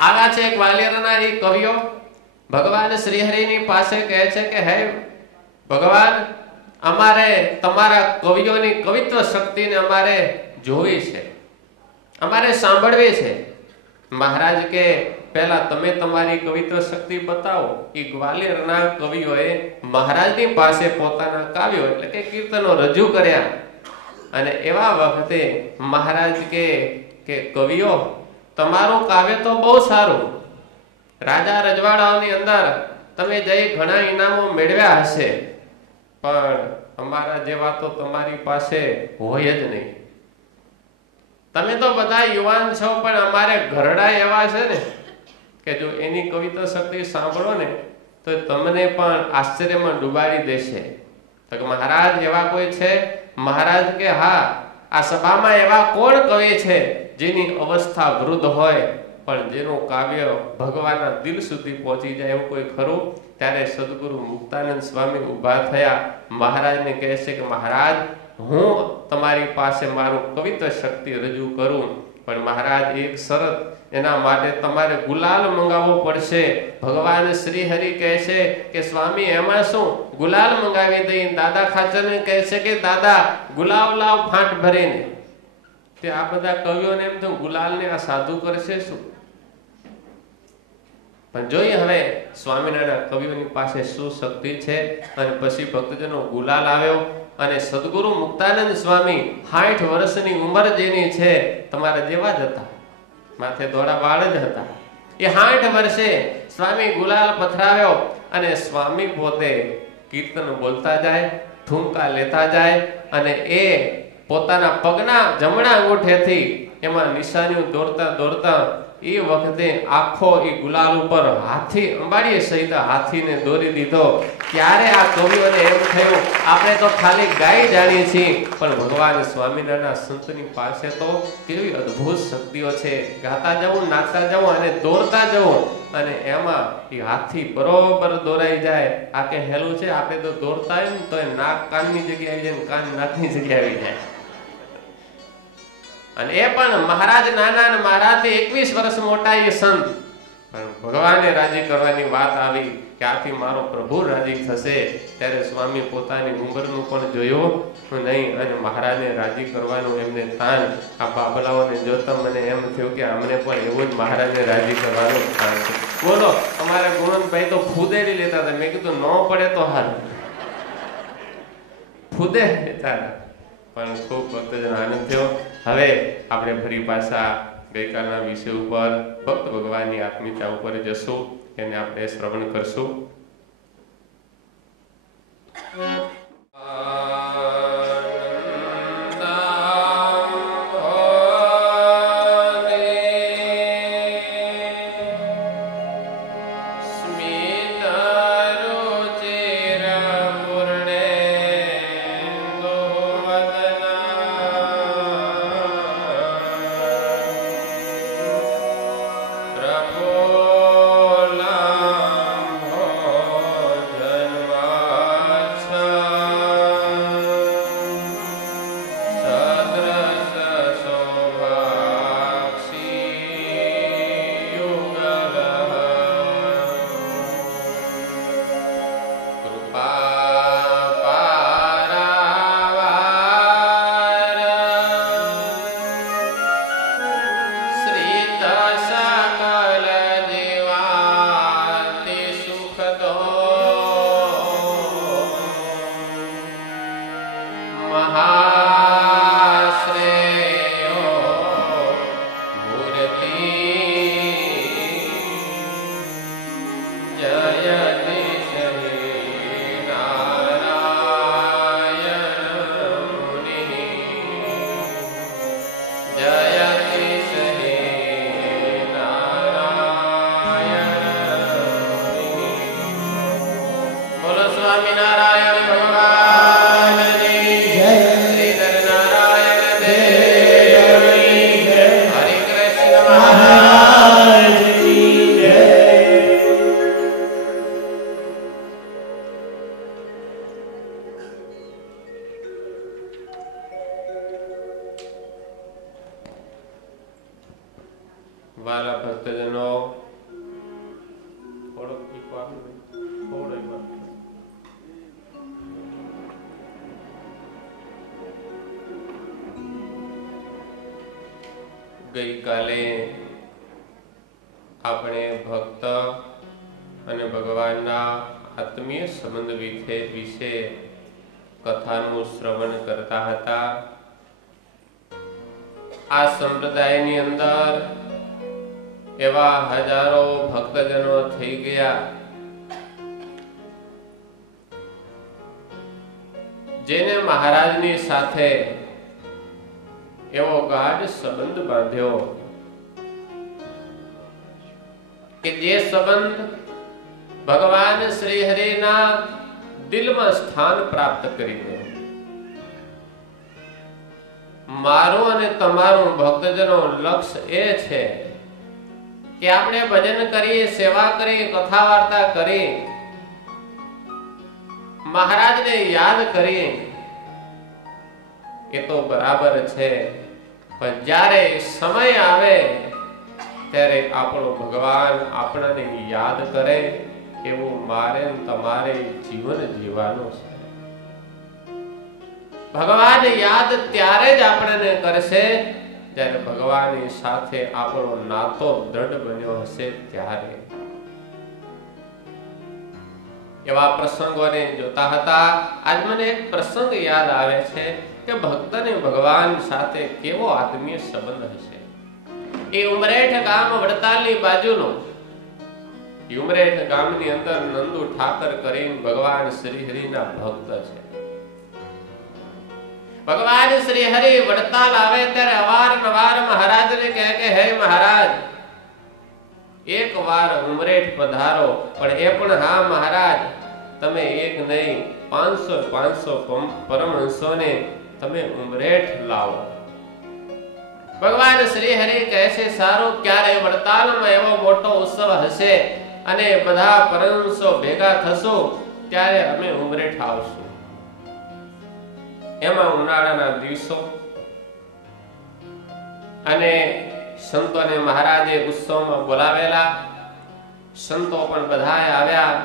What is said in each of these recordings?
आव्या छे ग्वालियरना ए कविओ भगवान श्रीहरिनी पासे कहे छे के हे भगवान अमारे तमारा कविओनी कवित्व शक्ति ने अमारे जोवी छे, अमारे सांभळवी छे। महाराज के पहला तमे तमारी कवित्व शक्ति बताओ। ई ग्वालियरना कविओए महाराजनी पासे पोताना काव्यो એટલે કે કીર્તનો રજૂ કર્યા અને એવા વખતે महाराज के कविओ तमाરું काव्य तो बहुत साરું, राजा रजवाड़ाओनी अंदर तमे जई घणा इनामो मेळव्या हशे पण अमारा जेवा तो तमारी पासे होय ज नहीं। तमे तो बधा युवान छो पण अमारे घरડા एवा छे ने के जो एनी कविता शक्ति सांभळो ने तो तमने पण आश्चर्यमां डुबाड़ी देशे। तो महाराज एवा कोई छे? महाराज के हाँ, आ सभामां एवा कोण कवि छे जेनी अवस्था वृद्ध होय पण जेनुं काव्य भगवानना दिल सुधी पहोंची जाय एवुं कोई खरुं? त्यारे सद्गुरु मुक्तानंद स्वामी उभा थया। महाराज ने कहे छे के महाराज हूँ तमारी पासे मारू कवित्व शक्ति रजू करूं पण महाराज एक शरत एना माटे तमारे गुलाल मंगावो पड़शे। भगवान श्री हरि कहे छे के स्वामी एमां शुं गुलाल मंगावी दई। दादा खाचर ने कहे छे के दादा गुलाब लाव फांट भरीने। ते आ बधा कविओने एम तो गुलाल ने आ साधु करशे शुं? पण जोईए हवे स्वामीनारायण कविओनी पासे शुं शक्ति छे। अने पछी भक्तजनो गुलाल आव्यो अने सद्गुरु मुक्तानंद स्वामी 60 वर्षनी उंमर जेनी छे तमारा जेवा ज हता, माथे धोळा वाळ ज हता। ए 60 वर्षे स्वामी गुलाल पथराव्यो अने स्वामी पोते कीर्तन बोलता जाय, ठुमका लेता जाय अने ए पोताना पगना जमणा अंगूठेथी एमां निशानीओ दौरता दौरता ए वखते आखो ए गुलाल उपर हाथी अंबाड़ीए सहित हाथी ने दौरी दीधो। त्यारे आ कविओने एम थयुं आपणे तो खाली गाई जाणीए छीए पण भगवान स्वामीनारायणना संतनी पासे तो केवी अद्भुत शक्तिओ छे। गाता जवुं, नाचता जवुं अने दौरता जवुं अने एमां ए हाथी बरोबर दौराई जाय। आ के हेलुं छे, आपणे तो दौरता होय ने तो नाक काननी जग्याए આવી જાય, कान नाकनी जग्याए આવી જાય। અને એ પણ મહારાજ નાના અને મારાથી 21 વર્ષ મોટા એ સંત પણ ભગવાને રાજી કરવાની વાત આવી કે આથી મારો પ્રભુ રાજી થશે ત્યારે સ્વામી પોતાની ઉંમરનું પણ જોયું નહીં અને મહારાજને રાજી કરવાનું એમને થાન આ બાબલાઓને જોતા મને એમ થયું કે અમને પણ એવું જ મહારાજને રાજી કરવાનું થાન છે। બોલો અમારા ગુણવંતભાઈ તો ફૂદેડી લેતા હતા, મેં કીધું ન પડે તો હાલ ફૂદે લેતા હતા પણ ખૂબ ભક્તજન આનંદ થયો। હવે આપણે ફરી પાછા ગઈકાલના વિષય ઉપર ભક્ત ભગવાનની આત્મીયતા ઉપર જશું, એને આપણે શ્રવણ કરશું। Oh વાલા ભક્તજનો, થોડોક ઈકો આપો ને, થોડો ઈકો. ગઈકાલે આપણે ભક્ત અને ભગવાનના આત્મીય સંબંધ વિશે કથાનું શ્રવણ કરતા હતા. આ સંપ્રદાયની અંદર એવા હજારો ભક્તજનો થઈ ગયા જેને મહારાજની સાથે એવો ગાઢ સંબંધ બાંધ્યો કે જે સંબંધ ભગવાન શ્રી હરિના દિલમાં સ્થાન પ્રાપ્ત કરી ગયો. મારું અને તમારું ભક્તજનો લક્ષ્ય એ છે કે આપણે ભજન કરીએ, સેવા કરીએ, કથા વાર્તા કરીએ, મહારાજને યાદ કરીએ, એ તો બરાબર છે, પણ જ્યારે સમય આવે ત્યારે આપણો ભગવાન આપણને યાદ કરે એવું મારે તમારે જીવન જીવવાનું છે. ભગવાન યાદ ત્યારે જ આપણને કરશે જ્યારે ભગવાનની સાથે આપણો નાતો દ્રઢ બન્યો હશે ત્યારે. એવા પ્રસંગોને જોતા હતા. આજ મને એક પ્રસંગ યાદ આવે છે કે ભક્તને ભગવાન સાથે કેવો આત્મીય સંબંધ હશે. એ ઉમરેઠ ગામ વડતાલની બાજુનો ઉમરેઠ ગામની અંદર નંદુ ઠાકર કરીને ભગવાન શ્રી હરિના ભક્ત છે. ભગવાન શ્રી હરિ વડતાલ આવે ત્યારે અવારનવાર મહારાજને કહે કે હે મહારાજ, એક વાર ઉમરેઠ પધારો. પણ એ પણ હા મહારાજ, તમે એક નહીં 500 પરમહંસોને તમે ઉમરેઠ લાવો. ભગવાન શ્રી હરિ કહે છે સારું, ક્યારે વડતાલમાં એવો મોટો ઉત્સવ હશે અને બધા પરમહંસો ભેગા થશો ત્યારે અમે ઉમરેઠ આવશું. એમાં ઉનાળાના દિવસો અને સંતોને મહારાજે ઉત્સવમાં બોલાવેલા. સંતો પણ બધાએ આવ્યા.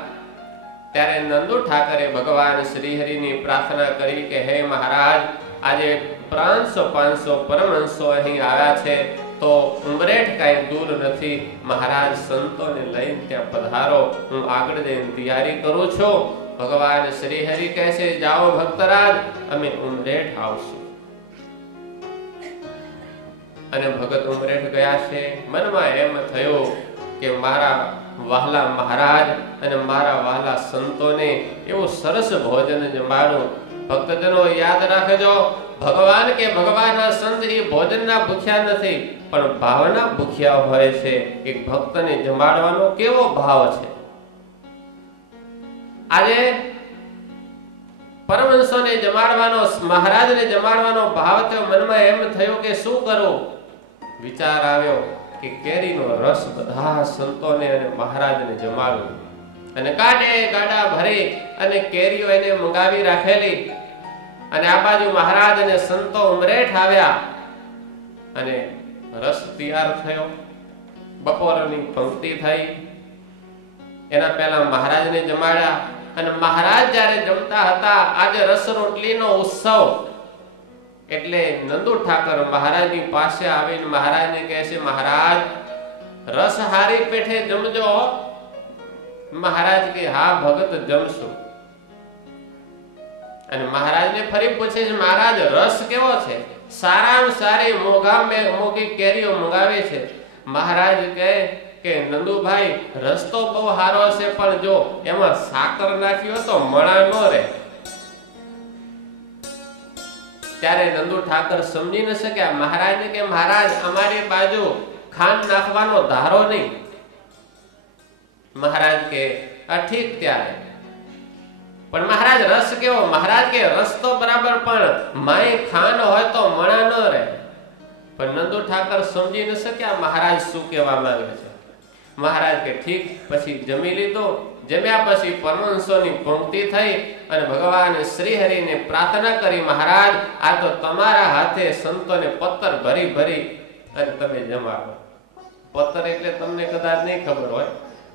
ત્યારે નંદુ ઠાકરે ભગવાન શ્રી હરિની પ્રાર્થના કરી કે હે મહારાજ, આજે 500 પરમહંસો અહીં આવ્યા છે તો ઉમરેઠ કાંઈ દૂર નથી. મહારાજ સંતોને લઈને ત્યાં પધારો, હું આગળ જઈને તૈયારી કરું છું. ભગવાન શ્રી હરિ કહે છે જાઓ ભક્તરાજ, અમે ઉમરેઠ આવશું. અને ભગત ઉમરેઠ ગયા છે. મનમાં એમ થયું કે મારા વહાલા મહારાજ અને મારા વહાલા સંતોને એવું સરસ ભોજન જમાડું. ભક્તજનો યાદ રાખજો, ભગવાન કે ભગવાનના સંત એ ભોજનના ભૂખ્યા નથી પણ ભાવના ભૂખ્યા હોય છે. એક ભક્તને જમાડવાનો કેવો ભાવ છે. આજે પરમહંસોને જમાડવાનો, મહારાજને જમાડવાનો ભાવ થયો. મનમાં એમ થયું કે શું કરું. વિચાર આવ્યો કે કેરીનો રસ બધા સંતોને અને મહારાજને જમાડું. અને ગાડા ભરી અને કેરીઓ એને મંગાવી રાખેલી. અને આ બાજુ મહારાજ અને સંતો ઉમરેઠ આવ્યા અને રસ તૈયાર થયો. બપોરની પંક્તિ થઈ. એના પહેલા મહારાજને જમાડ્યા. અને મહારાજ જ્યારે જમતા હતા, આજે રસ રોટલીનો ઉત્સવ એટલે નંદુ ઠાકર મહારાજની પાસે આવીને મહારાજને કહે છે મહારાજ, રસ હારી પેઠે જમજો. મહારાજ કે હા ભગત જમશું. અને મહારાજને ફરી પૂછે છે મહારાજ રસ કેવો છે. સારામાં સારી મોગી કેરીઓ મંગાવે છે. મહારાજ કહે કે નંદુભાઈ, રસ તો બહુ સારો છે પણ જો એમાં સાકર નાખ્યો તો મણા ન રહે. ત્યારે નંદુ ઠાકર સમજી ન શક્યા. મહારાજને કે મહારાજ, અમારી બાજુ ખાંડ નાખવાનો ધારો નહીં. મહારાજ કે ઠીક. ત્યારે પણ મહારાજ રસ કેવો. મહારાજ કે રસ તો બરાબર પણ માય ખાંડ હોય તો મણા ન રહે. પણ નંદુ ઠાકર સમજી ન શક્યા મહારાજ શું કહેવા માંગે છે. મહારાજ કે ઠીક. પછી જમી લીધું. જમ્યા પછી પરમહંસોની પંક્તિ થઈ અને ભગવાન શ્રી હરિને પ્રાર્થના કરી મહારાજ, આ તો તમારા હાથે સંતોને પત્તર ભરી ભરી અને તમે જમાડો. પત્તર એટલે તમને કદાચ નહીં ખબર હોય,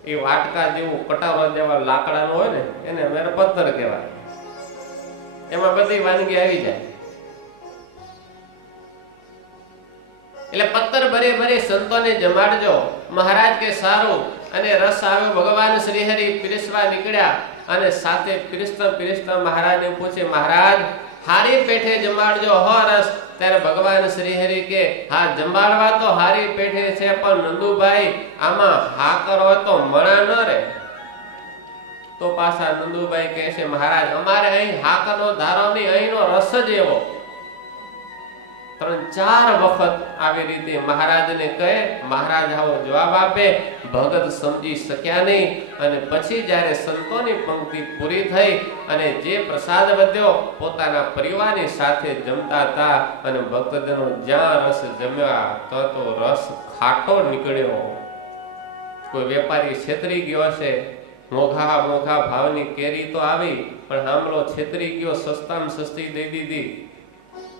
એ વાટકા જેવું કટારો જેવા લાકડાનું હોય ને એને અમે પત્તર કહેવાય. એમાં બધી વાનગી આવી જાય. એટલે પત્તર ભરી ભરી સંતોને જમાડજો. મહારાજ કે સારું. અને રસ આવ્યો. ભગવાન શ્રી હરિ પીરસવા નીકળ્યા અને સાથે પીરસતા પીરસતા મહારાજને પૂછે, મહારાજ હારી પેઠે જમાડજો હો રસ. ત્યારે ભગવાન શ્રી હરિ કે હા, જમાડવા તો હારી પેઠે છે, પણ નંદુભાઈ આમાં હા કરો તો મણા ન રે. તો પાછા નંદુભાઈ કહે છે, મહારાજ અમારે અહીં હાકરનો ધારો નહીં, અહીંનો રસ જ એવો. 3-4 વખત આવી રીતે મહારાજને કહે. મહારાજ આવો જવાબ આપે. ભગત સમજી શક્યા નહીં. અને પછી જ્યારે સંતોની પંક્તિ પૂરી થઈ અને જે પ્રસાદ વધ્યો પોતાના પરિવારની સાથે જમતા હતા અને ભક્તજનો જ્યાં રસ જમ્યા તો રસ ખાટો નીકળ્યો. કોઈ વેપારી છેતરી ગયો હશે, મોઘા મોઘા ભાવની કેરી તો આવી પણ હામલો છેતરી ગયો, સસ્તામાં સસ્તી દઈ દીધી.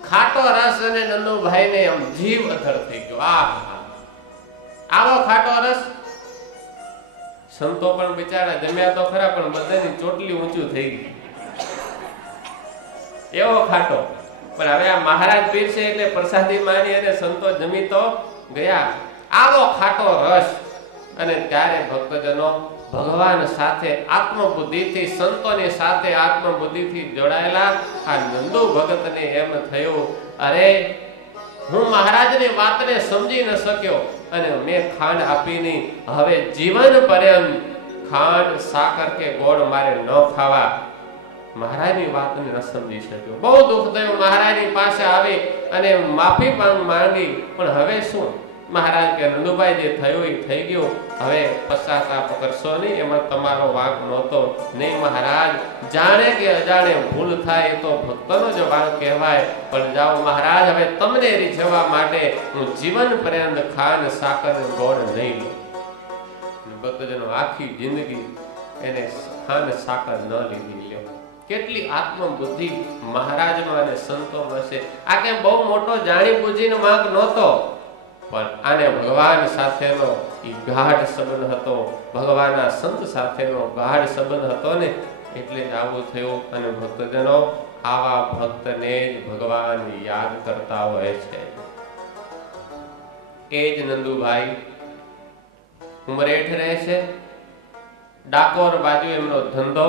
ખાટો રસ અને નંદુભાઈ ને આમ જીવ અધર થઈ ગયો. આવો ખાટો રસ. સંતો પણ બિચારા જમ્યા તો ખરા પણ બધાની ચોટલી ઊંચું થઈ ગઈ. એવો ખાટો. પણ હવે આ મહારાજ પીરસે એટલે પ્રસાદી માની અને સંતો જમી તો ગયા. આવો ખાટો રસ. અને ત્યારે ભક્તજનો ભગવાન સાથે આત્મબુદ્ધિથી, સંતોની સાથે આત્મબુદ્ધિથી જોડાયેલા આ નંદુ ભગતને એમ થયું, અરે હું મહારાજની વાતને સમજી ન શક્યો અને મેં ખાંડ આપી નહીં. હવે જીવન પર્યંત ખાંડ સાકર કે ગોળ મારે ન ખાવા. મહારાજની વાતને ન સમજી શક્યો. બહુ દુઃખ થયું. મહારાજની પાસે આવી અને માફી માંગી. પણ હવે શું? મહારાજ કે નંદુભાઈ જે થયું એ થઈ ગયું. હવે પશ્ચાતાપ કરશો નહીં, એમાં તમારો વાંક નહોતો. નહીં મહારાજ, જાણે કે અજાણે ભૂલ થાય એ તો ભક્તનો જ વાંક કહેવાય. પણ જાઓ મહારાજ, હવે તમને રીઝવવા માટે હું જીવન પર્યંત ખાંડ સાકર ગોળ નહીં લઉં. ભક્તજનો આખી જિંદગી એને ખાંડ સાકર ન લીધી. લ્યો કેટલી આત્મબુદ્ધિ મહારાજમાં અને સંતોમાં છે. આ કે બહુ મોટો જાણી બુજીનો વાંક નહોતો, પણ આને ભગવાન સાથેનો ઈ ગાઢ સંબંધ હતો. ભગવાનના સંત સાથેનો ગાઢ સંબંધ હતો ને એટલે જ આવું થયું. અને ભક્તજનો આવા ભક્તને જ ભગવાન યાદ કરતા હોય છે. એ જ નંદુભાઈ ઉમરેઠ રહે છે. ડાકોર બાજુ એમનો ધંધો.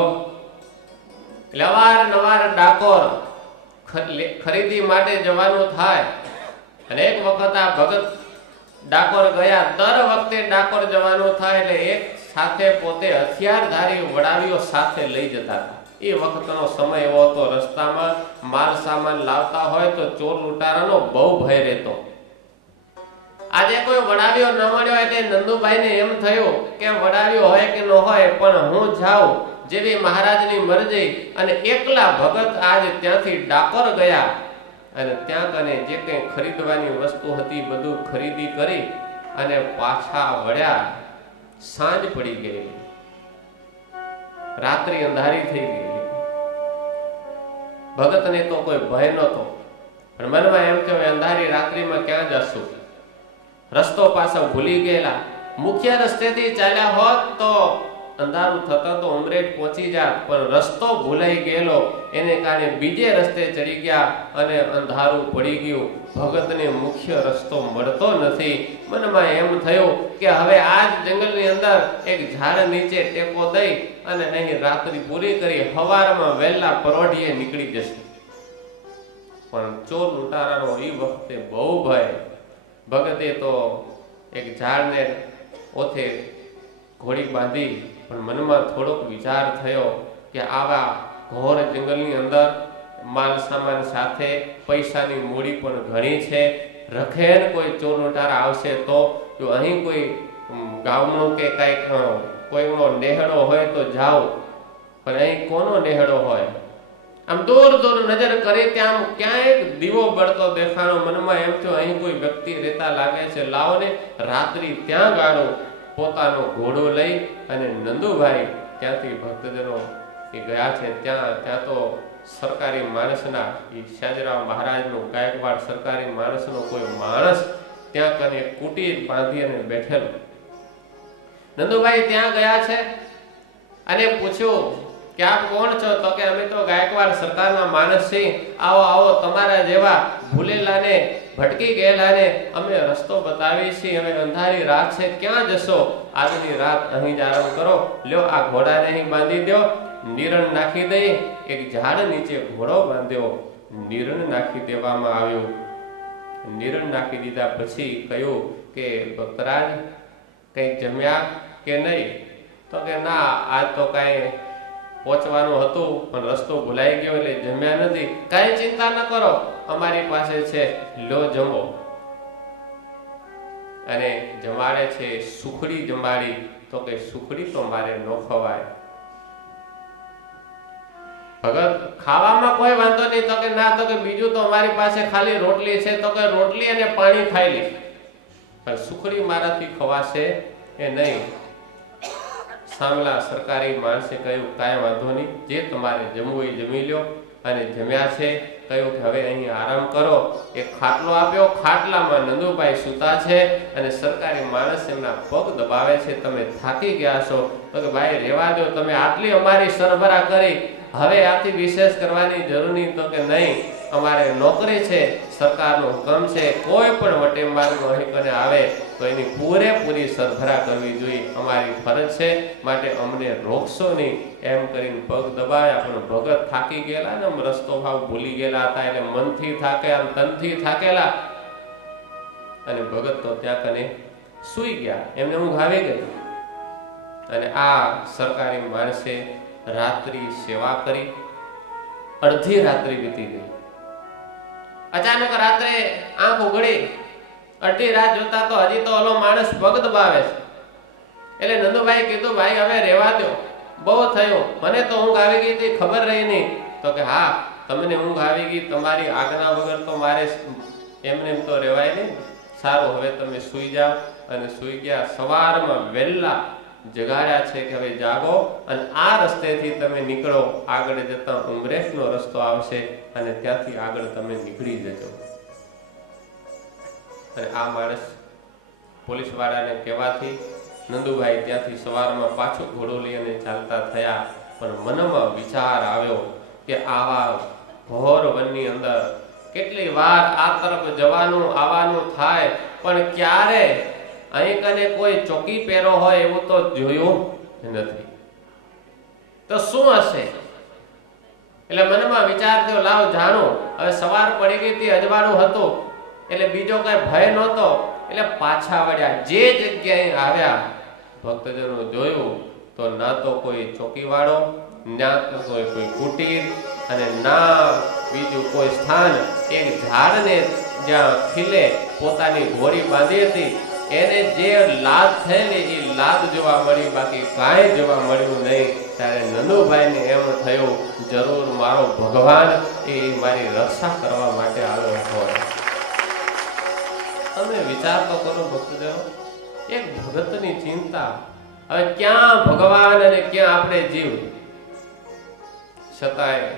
અવારનવાર ડાકોર ખરીદી માટે જવાનું થાય. અને એક વખત આ ભગત ડાકોર ગયા. દર વખતે ડાકોર જવાનું થાય એટલે એક સાથે પોતે હથિયારધારી વડાવીઓ સાથે લઈ જતા હતા. એ વખતનો સમય એવો હતો, રસ્તામાં માલ સામાન લાવતા હોય તો ચોર લૂંટારાનો બહુ ભય રહેતો. આજે કોઈ વડાવીઓ ન મળ્યો એટલે નંદુભાઈને એમ થયું કે વડાવીઓ હોય કે ન હોય પણ હું જાઉં, જેવી મહારાજની મરજી. અને એકલા ભગત આજે ત્યાંથી ડાકોર ગયા અને ત્યાં કને જે કંઈ ખરીદવાની વસ્તુ હતી બધું ખરીદી કરી અને પાછા વળ્યા. સાંજ પડી ગઈ, રાત્રિ અંધારી થઈ ગઈ. ભગતને તો કોઈ ભય નહોતો, પણ મનમાં એમ કે અંધારી રાત્રિમાં ક્યાં જશું? રસ્તો પાછો ભૂલી ગયેલા. મુખ્ય રસ્તેથી ચાલ્યા હોત તો અંધારું થતા તો ઉમરેઠ પહોંચી જાત, પણ રસ્તો ભૂલાઈ ગયેલો. એને કારણે બીજે રસ્તે ચડી ગયા અને અંધારું પડી ગયું. ભગતને મુખ્ય રસ્તો મળતો નથી. મનમાં એમ થયું કે હવે આ જંગલની અંદર એક ઝાડ નીચે ટેકો દઈ અને અહીં રાત્રિ પૂરી કરી સવારમાં વહેલા પરોઢીએ નીકળી જશે. પણ ચોર લૂંટારાનો એ વખતે બહુ ભય. ભગતે તો એક ઝાડને ઓથે ઘોડી બાંધી, પણ મનમાં થોડોક વિચાર થયો કે આવા ઘોર જંગલની અંદર માલ સામાન સાથે પૈસાની મૂડી પણ ઘણી છે. રખેણ કોઈ ચોર લૂંટારા આવશે તો જો અહીં કોઈ ગામનો કે કઈક કોઈનો નેહડો હોય તો જાઓ, પણ અહીં કોનો નેહડો હોય? આમ દૂર દૂર નજર કરી ત્યાં ક્યાંય દીવો બળતો દેખાણો. મનમાં એમ થયું અહીં કોઈ વ્યક્તિ રહેતા લાગે છે, લાવો ને રાત્રિ ત્યાં ગાળો. પોતાનો ઘોડો લઈ અને નંદુભાઈ ત્યાંથી ભક્તજનો એ ગયા છે. ત્યાં તો સરકારી માણસના એ શાજરાવ મહારાજનો ગાયકવાડ સરકારી માણસનો કોઈ માણસ ત્યાં કને કુટીર બાંધી અને બેઠેલું. નંદુભાઈ ત્યાં ગયા છે અને પૂછ્યું કે આપ કોણ છો? તો કે અમે તો ગાયકવાડ સરકારના માણસ છીએ. આવો આવો, તમારા જેવા ભૂલેલાને ભટકી ગયેલાને અમે રસ્તો બતાવીએ છીએ. હવે અંધારી રાત છે, ક્યાં જશો? આજની રાત અહીં જ આરામ કરો. લ્યો આ ઘોડાને અહીં બાંધી દો, નિરણ નાખી દઈ. એક ઝાડ નીચે ઘોડો બાંધ્યો, નિરણ નાખી દેવામાં આવ્યું. નિરણ નાખી દીધા પછી કહ્યું કે ભક્તરાજ કંઈક જમ્યા કે નહીં? તો કે ના, આજ તો કાંઈ પહોંચવાનું હતું પણ રસ્તો ભૂલાઈ ગયો એટલે જમ્યા નથી. કાંઈ ચિંતા ન કરો, અમારી પાસે છે, લો જમો. અને જમાડે છે, સુખડી જમાડી. તો કે સુખડી તો મારે ન ખવાય. ભગત ખાવામાં કોઈ વાંધો નહીં. તો કે ના, તો કે બીજું તો અમારી પાસે ખાલી રોટલી છે. તો કે રોટલી અને પાણી ખાઈ લે, પણ સુખડી મારાથી ખવાશે એ નહીં. સામલા સરકારી માણસે કહ્યું કાંઈ વાંધો નહીં, જે તમારે જમવું એ જમી લો. અને જમ્યા છે. કહ્યું કે હવે અહીં આરામ કરો. એક ખાટલો આપ્યો, ખાટલામાં નંદુભાઈ સૂતા છે અને સરકારી માણસ એમના પગ દબાવે છે. તમે થાકી ગયા છો? તો કે ભાઈ રહેવા દો, તમે આટલી અમારી સરભરા કરી, હવે આથી વિશેષ કરવાની જરૂર નહીં. તો કે નહીં, અમારે નોકરી છે, સરકારનો હુકમ છે, કોઈ પણ વટે માર્ગનો અહીં કને આવે તો એની પૂરેપૂરી સરભરા કરવી જોઈએ, અમારી ફરજ છે, માટે અમને રોકશો નહીં. એમ કરીને પગ દબાવ્યા. પણ ભગત થાકી ગયેલા ને, રસ્તો ભાવ ભૂલી ગયેલા હતા, એટલે મનથી થાકેલા, તનથી થાકેલા. અને ભગત તો ત્યાં કને સૂઈ ગયા, એમને ઊંઘ આવી ગઈ. અને આ સરકારી માણસે રાત્રિ સેવા કરી. અડધી રાત્રિ વીતી ગઈ. અચાનક રાત્રે આંખ ઉઘડી. અડધી રાત જોતા તો હજી તો ઓલો માણસ પગ દબાવે છે. એટલે નંદુભાઈ કીધું ભાઈ હવે રહેવા દો, બહુ થયું, મને તો ઊંઘ આવી ગઈ હતી, ખબર રહી નહીં. તો કે હા, તમને ઊંઘ આવી ગઈ, તમારી આજ્ઞા વગર તો મારે એમને એમ તો રહેવાય નહીં. સારું, હવે તમે સૂઈ જાઓ. અને સૂઈ ગયા. સવારમાં વહેલા જગાડ્યા છે કે હવે જાગો અને આ રસ્તેથી તમે નીકળો. આગળ જતા ઉમરેઠનો રસ્તો આવશે અને ત્યાંથી આગળ તમે નીકળી જજો. અને આ માણસ પોલીસ વાળાને કહેવાથી નંદુભાઈ ત્યાંથી સવારમાં પાછું ઘોડો લઈ અને ચાલતા થયા. પણ મનમાં વિચાર આવ્યો કે આવા ઘોર વનની અંદર કેટલી વાર આ તરફ જવાનું આવવાનું થાય, પણ ક્યારે અહીં કને કોઈ ચોકી પહેરો હોય એવું તો જોયું નથી. તો શું હશે? એટલે મનમાં વિચાર થયો, લાવ જાણું. હવે સવાર પડી ગઈ હતી, અજવાળું હતું, એટલે બીજો કઈ ભય નહોતો. એટલે પાછા વળ્યા. જે જગ્યાએ આવ્યા ભક્તજનો જોયું તો ના તો કોઈ ચોકીવાળો, ના તો કોઈ કુટીર, અને ના બીજું કોઈ સ્થાન. એક ઝાડને જ્યાં ખીલે પોતાની ઘોડી બાંધી હતી એને જે લાદ થયેલી એ લાદ જોવા મળી, બાકી કાંઈ જોવા મળ્યું નહીં. ત્યારે નંદુભાઈને એમ થયું જરૂર મારો ભગવાન એ મારી રક્ષા કરવા માટે આવ્યો હોય. તમે વિચાર તો કરો ભક્તજનો, એક ભગતની ચિંતા. હવે ક્યાં ભગવાન અને ક્યાં આપણે જીવ. છતાંય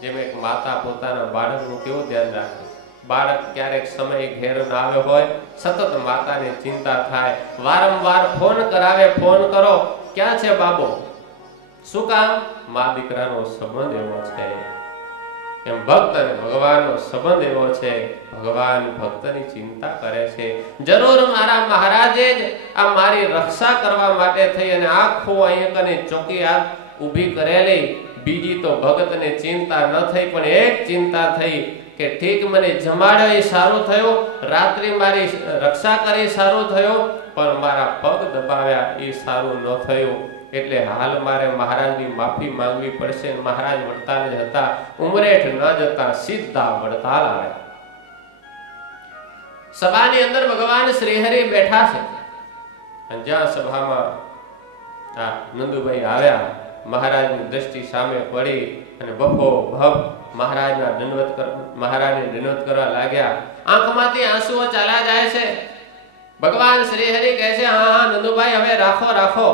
જેમ એક માતા પોતાના બાળકનું કેવું ધ્યાન રાખે. બાળક ક્યારેક સમય ઘેર ના આવ્યો હોય, સતત માતાને ચિંતા થાય, વારંવાર ફોન કરાવે, ફોન કરો, ક્યાં છે બાબો? શું કામ? મા દીકરાનો સંબંધ એવો છે. એમ ભક્ત અને ભગવાનનો સંબંધ એવો છે. ભગવાન ભક્તની ચિંતા કરે છે. જરૂર મારા મહારાજે જ આ મારી રક્ષા કરવા માટે થઈ અને આખું અહીંયા કને ચોકી આ ઊભી કરેલી. બીજી તો ભગતને ચિંતા ન થઈ, પણ એક ચિંતા થઈ કે ઠીક મને જમાડ્યો એ સારું થયું, રાત્રિ મારી રક્ષા કરી સારું થયું, પણ મારા પગ દબાવ્યા એ સારું ન થયું. એટલે હાલ મારે મહારાજની માફી માંગવી પડશે. મહારાજ વડતાલ જ હતા, ઉમરેઠ ન જતા સીધા વડતાલ આવ્યા. સભાની અંદર ભગવાન શ્રીહરિ બેઠા છે. અને જ્યાં સભામાં આ નંદુભાઈ આવ્યા, મહારાજની દ્રષ્ટિ સામે પડી અને બફો ભબ મહારાજને દંડવત કરવા લાગ્યા. આંખમાંથી આંસુઓ ચાલ્યા જાય છે. ભગવાન શ્રીહરિ કહે છે હા હા નંદુભાઈ હવે રાખો રાખો.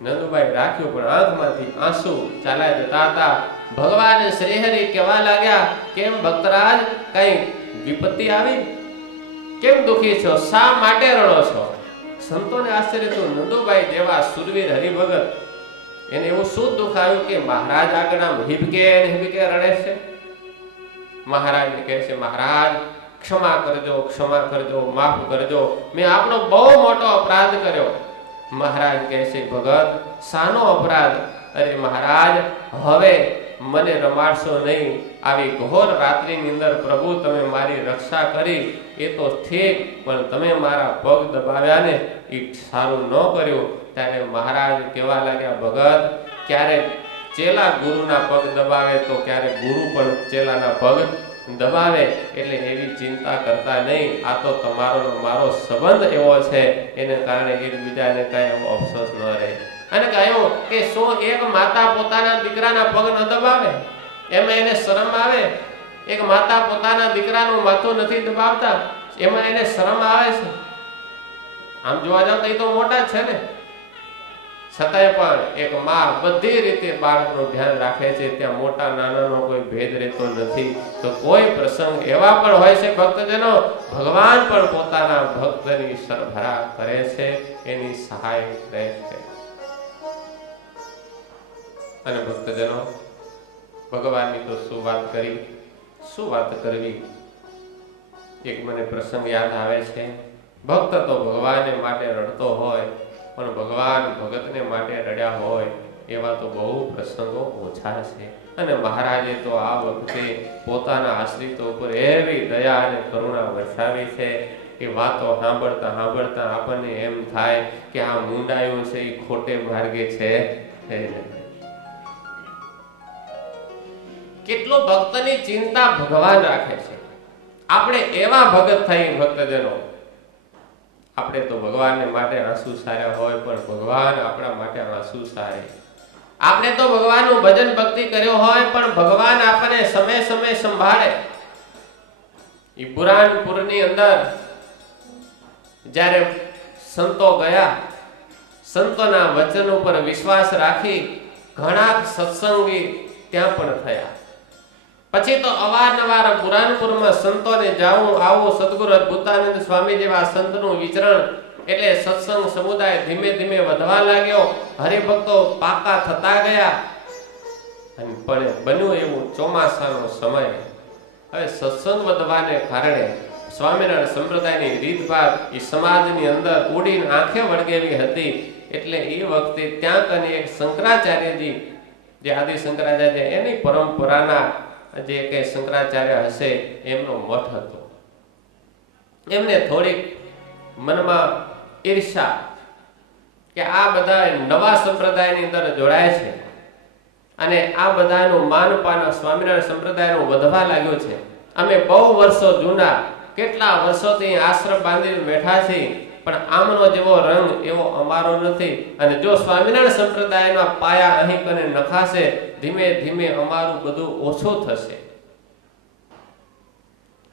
નંદુભાઈ રાખ્યું, પણ આંખમાંથી આંસુ ચાલ્યા જતા હતા. ભગવાન શ્રીહરિ કહેવા લાગ્યા કેમ ભક્તરાજ, કઈ વિપત્તિ આવી? કેમ દુખી છો? શા માટે રડો છો? સંતોને આશ્ચર્ય થયું. નંદુભાઈ જેવા સુરવીર હરિભગત, એને એવું શું દુઃખ આવ્યું કે મહારાજ આગળ આમ હિબકે રડે છે? મહારાજ કહે છે, મહારાજ ક્ષમા કરજો, ક્ષમા કરજો, માફ કરજો, મેં આપણો બહુ મોટો અપરાધ કર્યો. મહારાજ કહે છે, ભગત શાનો અપરાધ? અરે મહારાજ, હવે મને રમાડશો નહીં. આવી ઘોર રાત્રિની અંદર પ્રભુ તમે મારી રક્ષા કરી એ તો ઠીક, પણ તમે મારા પગ દબાવ્યા ને એ સારું ન કર્યું. ત્યારે મહારાજ કહેવા લાગ્યા, ભગત ક્યારેક ચેલા ગુરુના પગ દબાવે તો ક્યારેક ગુરુ પણ ચેલાના પગ દબાવે, એટલે એવી ચિંતા કરતા નહીં. આ તો તમારો મારો સંબંધ એવો છે, એને કારણે એકબીજાને કઈ એવો અફસોસ ન રહે. અને કહ્યું કે શું એક માતા પોતાના દીકરાના પગ ન દબાવે? એમાં એને શરમ આવે? એક માતા પોતાના દીકરાનું માથું નથી દબાવતા, એમાં એને શરમ આવે છે? આમ જોવા જાવ તો એ તો મોટા છે ને, છતાંય પણ એક માં બધી રીતે બાળકનું ધ્યાન રાખે છે. ત્યાં મોટા નાનાનો કોઈ ભેદ રહેતો નથી. તો કોઈ પ્રસંગ એવા પણ હોય છે ભક્તજનો, ભગવાન પણ પોતાના ભક્તની સરભરા કરે છે, એની સહાય કરે છે. અને ભક્તજનો, ભગવાનની તો શું વાત કરી, શું વાત કરવી. એક મને પ્રસંગ યાદ આવે છે. ભક્ત તો ભગવાનને માટે રડતો હોય, પણ ભગવાન ભગતને માટે રડ્યા હોય એવા તો બહુ પ્રસંગો ઓછા છે. અને મહારાજે તો આ વખતે પોતાના આશ્રિતો ઉપર એવી દયા અને કરુણા વરસાવી છે કે વાતો સાંભળતા સાંભળતા આપણને એમ થાય કે આ મુંડાયું છે એ ખોટે માર્ગે છે. કેટલો ભક્તની ચિંતા ભગવાન રાખે છે. આપણે એવા ભગત થઈ ભક્તજનો, આપણે તો ભગવાનને માટે આંસુ સાર્યા હોય, પણ ભગવાન આપણા માટે આંસુ સારે. આપણે તો ભગવાનનું ભજન ભક્તિ કર્યો હોય, પણ ભગવાન આપણને સમય સમય સંભાળે. ઈ બુરાનપુરની અંદર જ્યારે સંતો ગયા, સંતોના વચન ઉપર વિશ્વાસ રાખી ઘણા સત્સંગી ત્યાં પણ થયા. પછી તો અવારનવાર બુરાનપુરમાં સંતોને જાવું આવું, સદગુરુ અદ્ભુતાનંદ સ્વામી જેવા સંતનું વિચરણ, એટલે સત્સંગ સમુદાય ધીમે ધીમે વધવા લાગ્યો. હરિભક્તો પાકા થતા ગયા. અને પણ બન્યું એવું ચોમાસાનો સમય. હવે સત્સંગ વધવાને કારણે સ્વામિનારાયણ સંપ્રદાયની રીતભાત એ સમાજની અંદર ઉડીને આંખે વળગેવી હતી. એટલે એ વખતે ત્યાં કને એક શંકરાચાર્યજી, જે આદિ શંકરાચાર્ય એની પરંપરાના જે કે શંકરાચાર્ય હશે એમનો મઠ હતો. એમને થોડીક મનમાં ઈર્ષા કે આ બધા નવા સંપ્રદાયની અંદર જોડાય છે અને આ બધાનું માનપાન સ્વામિનારાયણ સંપ્રદાયનું વધવા લાગ્યું છે. અમે બહુ વર્ષો જૂના, કેટલા વર્ષોથી આશ્રમ બાંધીને બેઠા છીએ, પણ આમનો જેવો રંગ એવો અમારો નથી. અને જો સ્વામિનારાયણ સંપ્રદાયના પાયા અહીં કને નખાશે, ધીમે ધીમે અમારું બધું ઓછું થશે.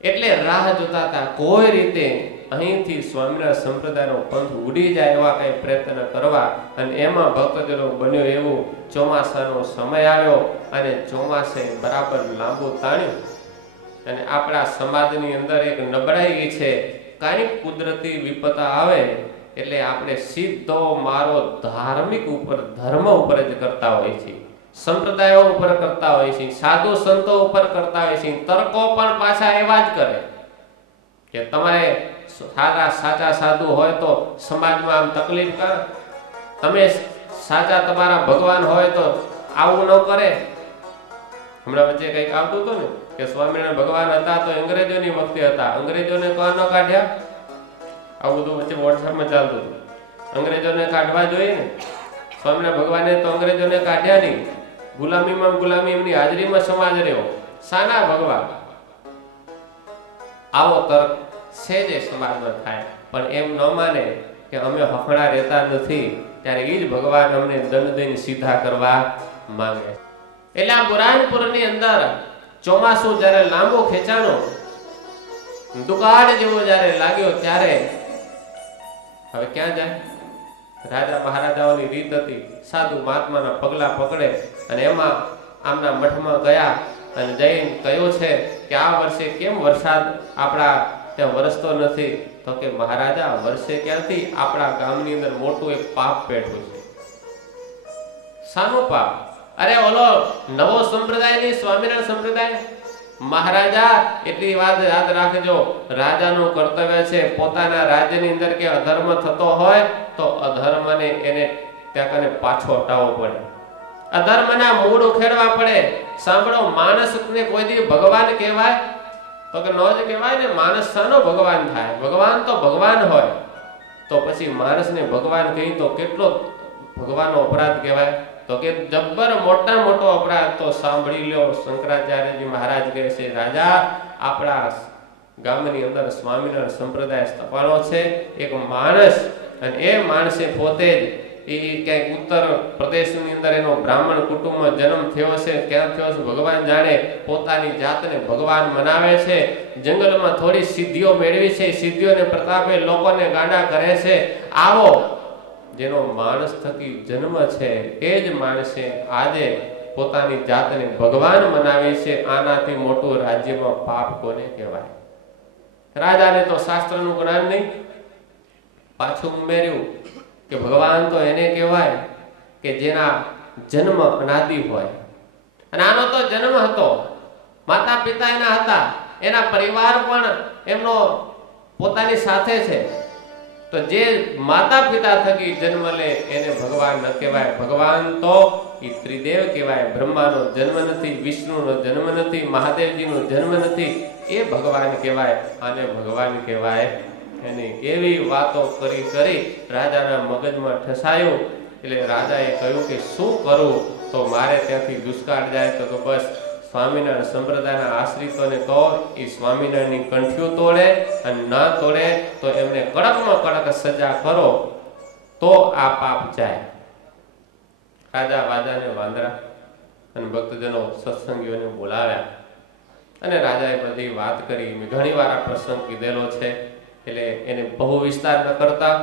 એટલે રાહ જોતા હતા કોઈ રીતે અહીંથી સ્વામિનારાયણ સંપ્રદાયનો પંથ ઉડી જાય એવા કઈ પ્રયત્ન કરવા. અને એમાં ભક્તજનો બન્યો એવું ચોમાસાનો સમય આવ્યો અને ચોમાસે બરાબર લાંબુ તાણ્યું. અને આપણા સમાજની અંદર એક નબળાઈ છે, કાંઈક કુદરતી વિપતા આવે એટલે આપણે સીધો મારો ધાર્મિક ઉપર, ધર્મ ઉપર જ કરતા હોય છે, સંપ્રદાયો ઉપર કરતા હોય છે, સાધુ સંતો ઉપર કરતા હોય છે. તર્કો પણ પાછા એવા જ કરે કે તમારે સાચા સાધુ હોય તો સમાજમાં આમ તકલીફ કર, તમે સાચા તમારા ભગવાન હોય તો આવું ન કરે. હમણાં વચ્ચે કંઈક આવતું હતું ને કે સ્વામિનારાયણ ભગવાન હતા તો અંગ્રેજોની વખતે હતા, અંગ્રેજોને કોણ ન કાઢ્યા? આવું બધું વચ્ચે વોટ્સએપમાં ચાલતું હતું. અંગ્રેજોને કાઢવા જોઈએ ને, સ્વામિનારાયણ ભગવાને તો અંગ્રેજોને કાઢ્યા નહીં. ગુલામીમાં ગુલામી એમની હાજરીમાં સમાજ રહ્યો. સાના ભગવાન? આવો તર્ક છે જે સમાજમાં થાય. પણ એમ ન માને કે અમે હફણા રહેતા નથી, ત્યારે એ જ ભગવાન અમને દંડ દઈને સીધા કરવા માંગે. એટલે આ બુરાનપુરની અંદર ચોમાસું જ્યારે લાંબો ખેંચાણો, દુકાળ જેવો જ્યારે લાગ્યો, ત્યારે હવે ક્યાં જાય? રાજા મહારાજાઓની રીત હતી, સાધુ મહાત્માના પગલા પકડે અને એમાં આમના મઠમાં ગયા અને જઈને કહ્યું છે કે આ વર્ષે કેમ વરસાદ આપણા ત્યાં વરસતો નથી. તો કે મહારાજા વર્ષે ક્યાંથી? આપણા ગામની અંદર મોટું એક પાપ પેઠું છે. શાનું પાપ? અરે ઓલો નવો સંપ્રદાય નહીં, સ્વામિનારાયણ સંપ્રદાય. મહારાજા એટલી વાત યાદ રાખજો, રાજાનું કર્તવ્ય છે પોતાના રાજ્યની અંદર કે અધર્મ થતો હોય તો અધર્મને એને ત્યાં કને પાછો હટાવવો પડે, અધર્મના મૂળ ઉખેડવા પડે. સાંભળો, માણસને કોઈ દી ભગવાન કહેવાય? તો કે નો જ કહેવાય ને. માણસ શાનો ભગવાન થાય? ભગવાન તો ભગવાન હોય. તો પછી માણસને ભગવાન કહી તો કેટલો ભગવાનનો અપરાધ કહેવાય? તો કે જબ્બર મોટા મોટો અપરાધ. તો સાંભળી લો, શંકરાચાર્યજી મહારાજ કહે છે, રાજા આપણા ગામની અંદર સ્વામિનારાયણ સંપ્રદાય સ્થાપવાનો છે એક માણસ, અને એ માણસે પોતે જ ક્યાંક ઉત્તર પ્રદેશની અંદર એનો બ્રાહ્મણ કુટુંબમાં જન્મ થયો છે. ક્યાં થયો છે ભગવાન જાણે. પોતાની જાતને ભગવાન મનાવે છે. જંગલમાં થોડી સિદ્ધિઓ મેળવી છે, સિદ્ધિઓને પ્રતાપે લોકોને ગાંડા કરે છે. આવો જેનો માણસ થકી જન્મ છે એ જ માણસે આજે પોતાની જાતને ભગવાન મનાવે છે. આનાથી મોટું રાજ્યમાં પાપ કોને કહેવાય? રાજાને તો શાસ્ત્રનું જ્ઞાન નહીં. પાછું ઉમેર્યું કે ભગવાન તો એને કહેવાય કે જેના જન્મ અનાદિ હોય. અને આનો તો જન્મ હતો, માતા પિતા એના હતા, એના પરિવાર પણ એમનો પોતાની સાથે છે. તો જે માતા પિતા થકી જન્મ લે એને ભગવાન ન કહેવાય. ભગવાન તો એ ત્રિદેવ કહેવાય. બ્રહ્માનો જન્મ નથી, વિષ્ણુનો જન્મ નથી, મહાદેવજીનો જન્મ નથી, એ ભગવાન કહેવાય. આને ભગવાન કહેવાય એની એવી વાતો કરી કરી રાજાના મગજમાં ઠસાયું. એટલે રાજાએ કહ્યું કે શું કરું? તો મારે ત્યાંથી દુષ્કાળ જાય તો બસ સ્વામિનારાયણ સંપ્રદાયના આશ્રિતોને કહો એ સ્વામિનારાયણની કંઠીઓ તોડે, અને ન તોડે તો એમને કડકમાં કડક સજા કરો, તો આ પાપ જાય. રાજા વાજાને વાંદરા અને ભક્તજનો સત્સંગીઓને બોલાવ્યા અને રાજાએ બધી વાત કરી. મેં ઘણી વાર આ પ્રસંગ કીધેલો છે એટલે એને બહુ વિસ્તાર ન કરતા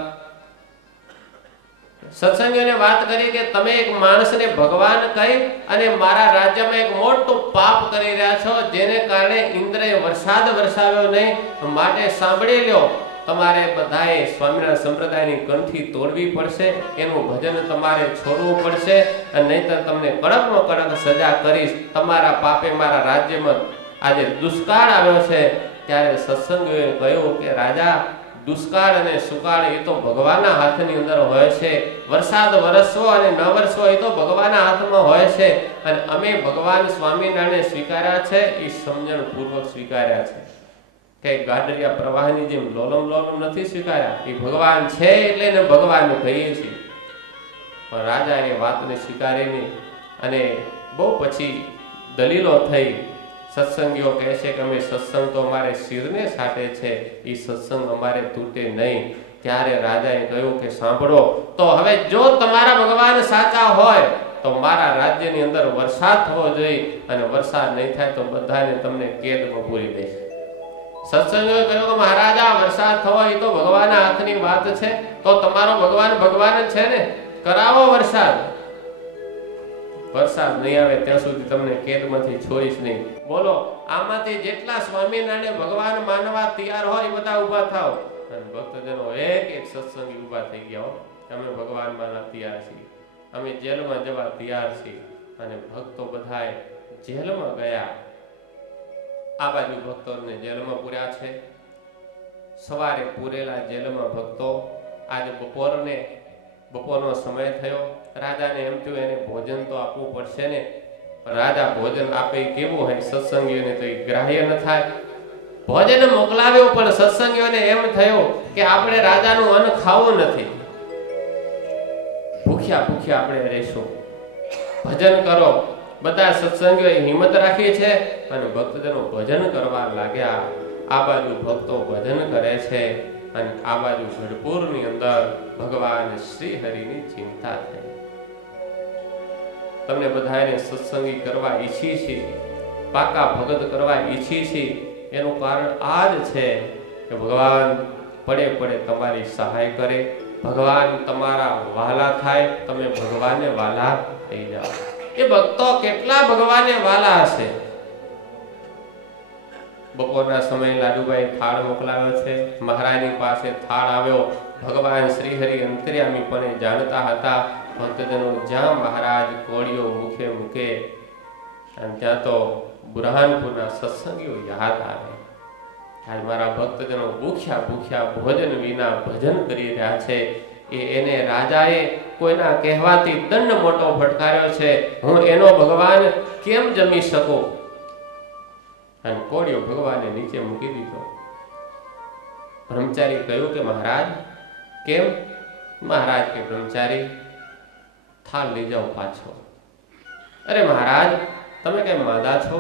સત્સંગીઓને વાત કરી કે તમે એક માણસને ભગવાન કહી અને મારા રાજ્યમાં એક મોટું પાપ કરી રહ્યા છો, જેને કારણે ઇન્દ્રએ વરસાદ વરસાવ્યો નહીં. માટે સાંભળી લો, તમારે બધાએ સ્વામિનારાયણ સંપ્રદાયની કંઠી તોડવી પડશે, એનું ભજન તમારે છોડવું પડશે, અને નહીંતર તમને કડકમાં કડક સજા કરીશ. તમારા પાપે મારા રાજ્યમાં આજે દુષ્કાળ આવ્યો છે. ત્યારે સત્સંગીઓએ કહ્યું કે રાજા, દુષ્કાળ અને સુકાળ એ તો ભગવાનના હાથની અંદર હોય છે. વરસાદ વરસવો અને ન વરસવો એ તો ભગવાનના હાથમાં હોય છે. અને અમે ભગવાન સ્વામિનારાયણને સ્વીકાર્યા છે, એ સમજણ પૂર્વક સ્વીકાર્યા છે. કે ગાડરિયા પ્રવાહની જેમ લોલમ લોલમ નથી સ્વીકાર્યા. એ ભગવાન છે એટલે એને ભગવાન કહીએ છીએ. પણ રાજા એ વાતને સ્વીકારી નહીં. અને બહુ પછી દલીલો થઈ. સત્સંગીઓ કહે છે કે અમે સત્સંગ તો અમારે શિરને સાટે છે, એ સત્સંગ અમારે તૂટે નહીં. ત્યારે રાજાએ કહ્યું કે સાંભળો, તો હવે જો તમારા ભગવાન સાચા હોય તો મારા રાજ્યની અંદર વરસાદ થવો જોઈએ, અને વરસાદ નહીં થાય તો બધાને તમને કેદમાં પૂરી દઈશ. સત્સંગીઓએ કહ્યું કે મહારાજા, વરસાદ થવો એ તો ભગવાનના હાથની વાત છે. તો તમારો ભગવાન ભગવાન જ છે ને, કરાવો વરસાદ. વરસાદ નહીં આવે ત્યાં સુધી તમને કેદમાંથી છોડીશ નહીં. બોલો, આમાંથી જેટલા સ્વામિનારાયણ ભગવાન માનવા તૈયાર હોય એ બધા ઊભા થાવ. અને ભક્તજનો એક એક સત્સંગી ઊભા થઈ ગયા. અમે ભગવાન માનવા તૈયાર છીએ, અમે જેલમાં જવા તૈયાર છીએ. અને ભક્તો બધાએ જેલમાં ગયા. આ બાજુ ભક્તોને જેલમાં પૂર્યા છે. સવારે પૂરેલા જેલમાં ભક્તો આજે બપોરનો સમય થયો. રાજાને એમ થયું એને ભોજન તો આપવું પડશે ને. રાજા ભોજન આપે કેવું હોય, સત્સંગીઓને તો ગ્રાહ્ય ન થાય. ભોજન મોકલાવ્યું પણ સત્સંગીઓને એમ થયું કે આપણે રાજાનું અન્ન ખાવું નથી, ભૂખ્યા ભૂખ્યા આપણે રહેશું. ભજન કરો. બધા સત્સંગીઓએ હિંમત રાખી છે અને ભક્તજનો ભજન કરવા લાગ્યા. આ બાજુ ભક્તો ભજન કરે છે અને આ બાજુ ગઢપુરની અંદર ભગવાન શ્રી હરિની ચિંતા થઈ. તમને બધાને સત્સંગી કરવા ઈચ્છી છે, પાકા ભગત કરવા ઈચ્છી છે. એનું કારણ આ જ છે કે ભગવાન પડે પડે તમારી સહાય કરે, ભગવાન તમારા વાલા થાય, તમે ભગવાનને વાલા થઈ જાઓ. એ ભક્તો કેટલા ભગવાનને વાલા હશે. બપોરના સમયે લાડુભાઈ થાળ મોકલાવ્યો છે, મહારાજની પાસે થાળ આવ્યો. ભગવાન શ્રીહરિ અંતર્યામી પણ જાણતા હતા. ભક્તજનો જ્યાં મહારાજ કોળીઓ મુખે મૂકે અને ત્યાં તો બુરહાનપુરના સત્સંગીઓ યાદ આવે. આજ મારા ભક્તજનો ભૂખ્યા ભૂખ્યા ભોજન વિના ભજન કરી રહ્યા છે. એને રાજાએ કોઈના કહેવાથી દંડ મોટો ફટકાર્યો છે. હું એનો ભગવાન કેમ જમી શકું? અને કોળીઓ ભગવાને નીચે મૂકી દીધો. બ્રહ્મચારી કહ્યું કે મહારાજ કેમ? મહારાજ કે બ્રહ્મચારી થાળ લઈ જાઓ પાછો. અરે મહારાજ તમે કઈ માંદા છો?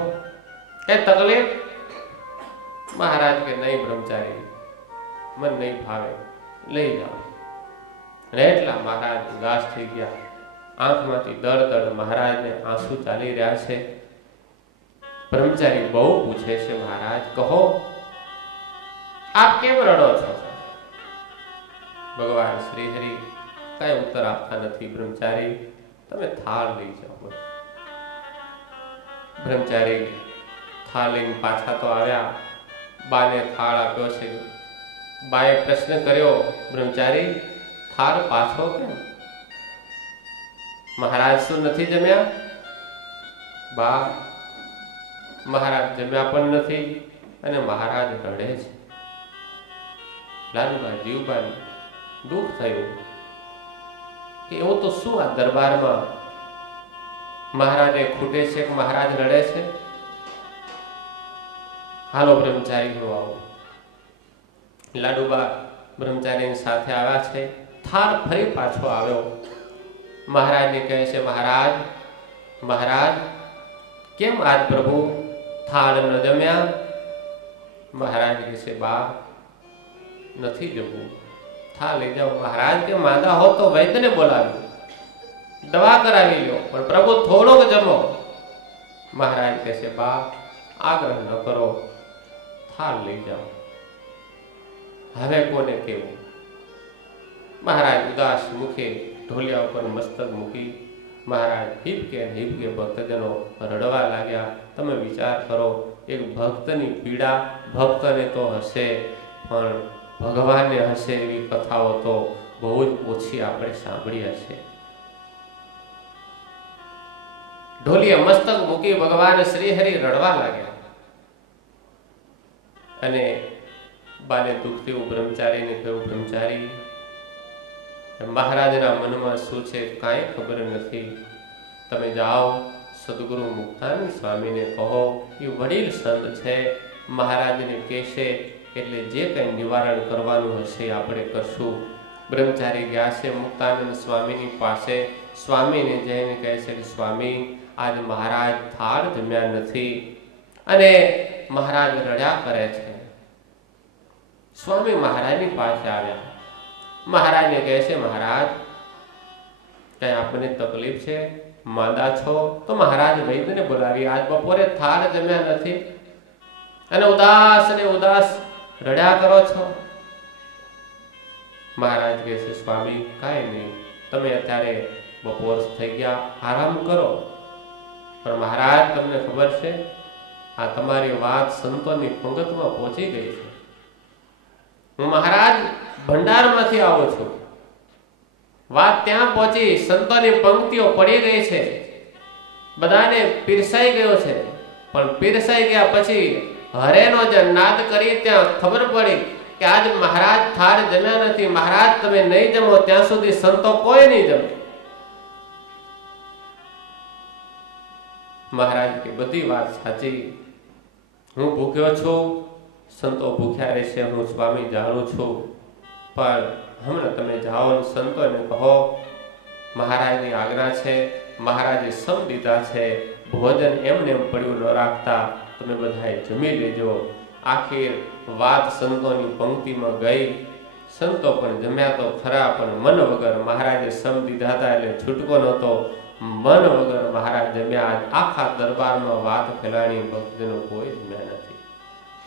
કઈ તકલીફ? મહારાજ કે નહીં બ્રહ્મચારી, મને નહીં ફાવે, લઈ જાઓ. અને એટલા મહારાજ ઉદાસ થઈ ગયા. આંખમાંથી દળ મહારાજને આંસુ ચાલી રહ્યા છે. બ્રહ્મચારી બહુ પૂછે છે, મહારાજ કહો આપ કેમ રડો છો? ભગવાન શ્રીહરિ કઈ ઉત્તર આપતા નથી. બ્રહ્મચારી તમે થાળ લઈ જાઓ. બ્રહ્મચારી થાળ લઈને પાછા તો આવ્યા. બાને થાળ આપ્યો છે. બાએ પ્રશ્ન કર્યો, બ્રહ્મચારી થાળ પાછો કેમ? મહારાજ શું નથી જમ્યા? બા મહારાજ જમ્યા પણ નથી અને મહારાજ રડે છે. લાલુબા જીવબાને દુઃખ થયું કે એવું તો શું આ દરબારમાં મહારાજે ખૂટે છે કે મહારાજ રડે છે? હાલો બ્રહ્મચારી હું આવું. લાડુબા બ્રહ્મચારીની સાથે આવ્યા છે. થાળ ફરી પાછો આવ્યો. મહારાજને કહે છે, મહારાજ મહારાજ કેમ આજ પ્રભુ થાળ ન જમ્યા? મહારાજ કહે છે, બા નથી જમવું, થાળ લઈ જાઓ. મહારાજ કે માંદા હો તો વૈદ્યને બોલાવી દવા કરાવી લો, પણ પ્રભુ થોડોક જમો. મહારાજ કહે છે, બા આગ્રહ ન કરો, થાળ લઈ જાઓ. હવે કોને કેવું? મહારાજ ઉદાસ મુખે ઢોલિયા ઉપર મસ્તક મૂકી મહારાજ હિપકે ભક્તજનો રડવા લાગ્યા. તમે વિચાર કરો, એક ભક્તની પીડા ભક્તને તો હશે, પણ ભગવાનને હશે એવી કથાઓ તો બહુ જ ઓછી આપણે સાંભળી હશે. ઢોલીએ મસ્તક મૂકી ભગવાન શ્રીહરિ રડવા લાગ્યા. અને બાને દુઃખ થયું. બ્રહ્મચારીને કહ્યું, બ્રહ્મચારી મહારાજના મનમાં શું છે કાંઈ ખબર નથી. તમે જાઓ સદગુરુ મુક્તાનંદ સ્વામીને કહો, એ વડીલ સંત છે, મહારાજને કહેશે એટલે જે કંઈ નિવારણ કરવાનું હશે આપણે કરશું. બ્રહ્મચારી ગયા છે મુક્તાનંદ સ્વામીની પાસે. સ્વામીને જઈને કહે છે કે સ્વામી આજ મહારાજ થાળ જમ્યા નથી અને મહારાજ રડ્યા કરે છે. સ્વામી મહારાજની પાસે આવ્યા. મહારાજને કહે છે, મહારાજ કઈ આપને તકલીફ છે? માંદા છો? તો મહારાજ વૈદ્યને બોલાવી. આજ બપોરે થાળ જમ્યા નથી અને ઉદાસ રડ્યા કરો છો. મહારાજ કહે છે, સ્વામી કાંઈ નહીં, તમે અત્યારે બપોર થઈ ગયા, આરામ કરો. પણ મહારાજ તમને ખબર છે આ તમારી વાત સંતોની પંગતમાં પહોંચી ગઈ છે. હું મહારાજ ભંડારમાંથી આવું છું. વાત ત્યાં પહોંચી, સંતોની પંક્તિઓ પડી ગઈ છે, બધાને પીરસાઈ ગયો છે. પણ પીરસાઈ ગયા પછી હરેનો જે નાદ કરી ત્યાં ખબર પડી કે આજ મહારાજ થાળ જમ્યા નથી. મહારાજ તમે નહીં જમો ત્યાં સુધી સંતો કોઈ નહીં જમે. મહારાજ કે બધી વાત સાચી, હું ભૂખ્યો છું, સંતો ભૂખ્યા રહેશે, હું સ્વામી જાણું છું. પણ હમણાં તમે જાઓ ને સંતોને કહો મહારાજની આજ્ઞા છે, મહારાજે સમ દીધા છે, ભોજન એમને એમ પડ્યું ન રાખતા, તમે બધાએ જમી લેજો. આખીર વાત સંતોની પંક્તિમાં ગઈ. સંતો પણ જમ્યા તો ખરા, પણ મન વગર. મહારાજે સમ દીધા હતા એટલે છૂટકો નહોતો. મન વગર મહારાજ જમ્યા. આખા દરબારમાં વાત ફેલાણી, ભક્તજનો કોઈ જમ્યા નથી.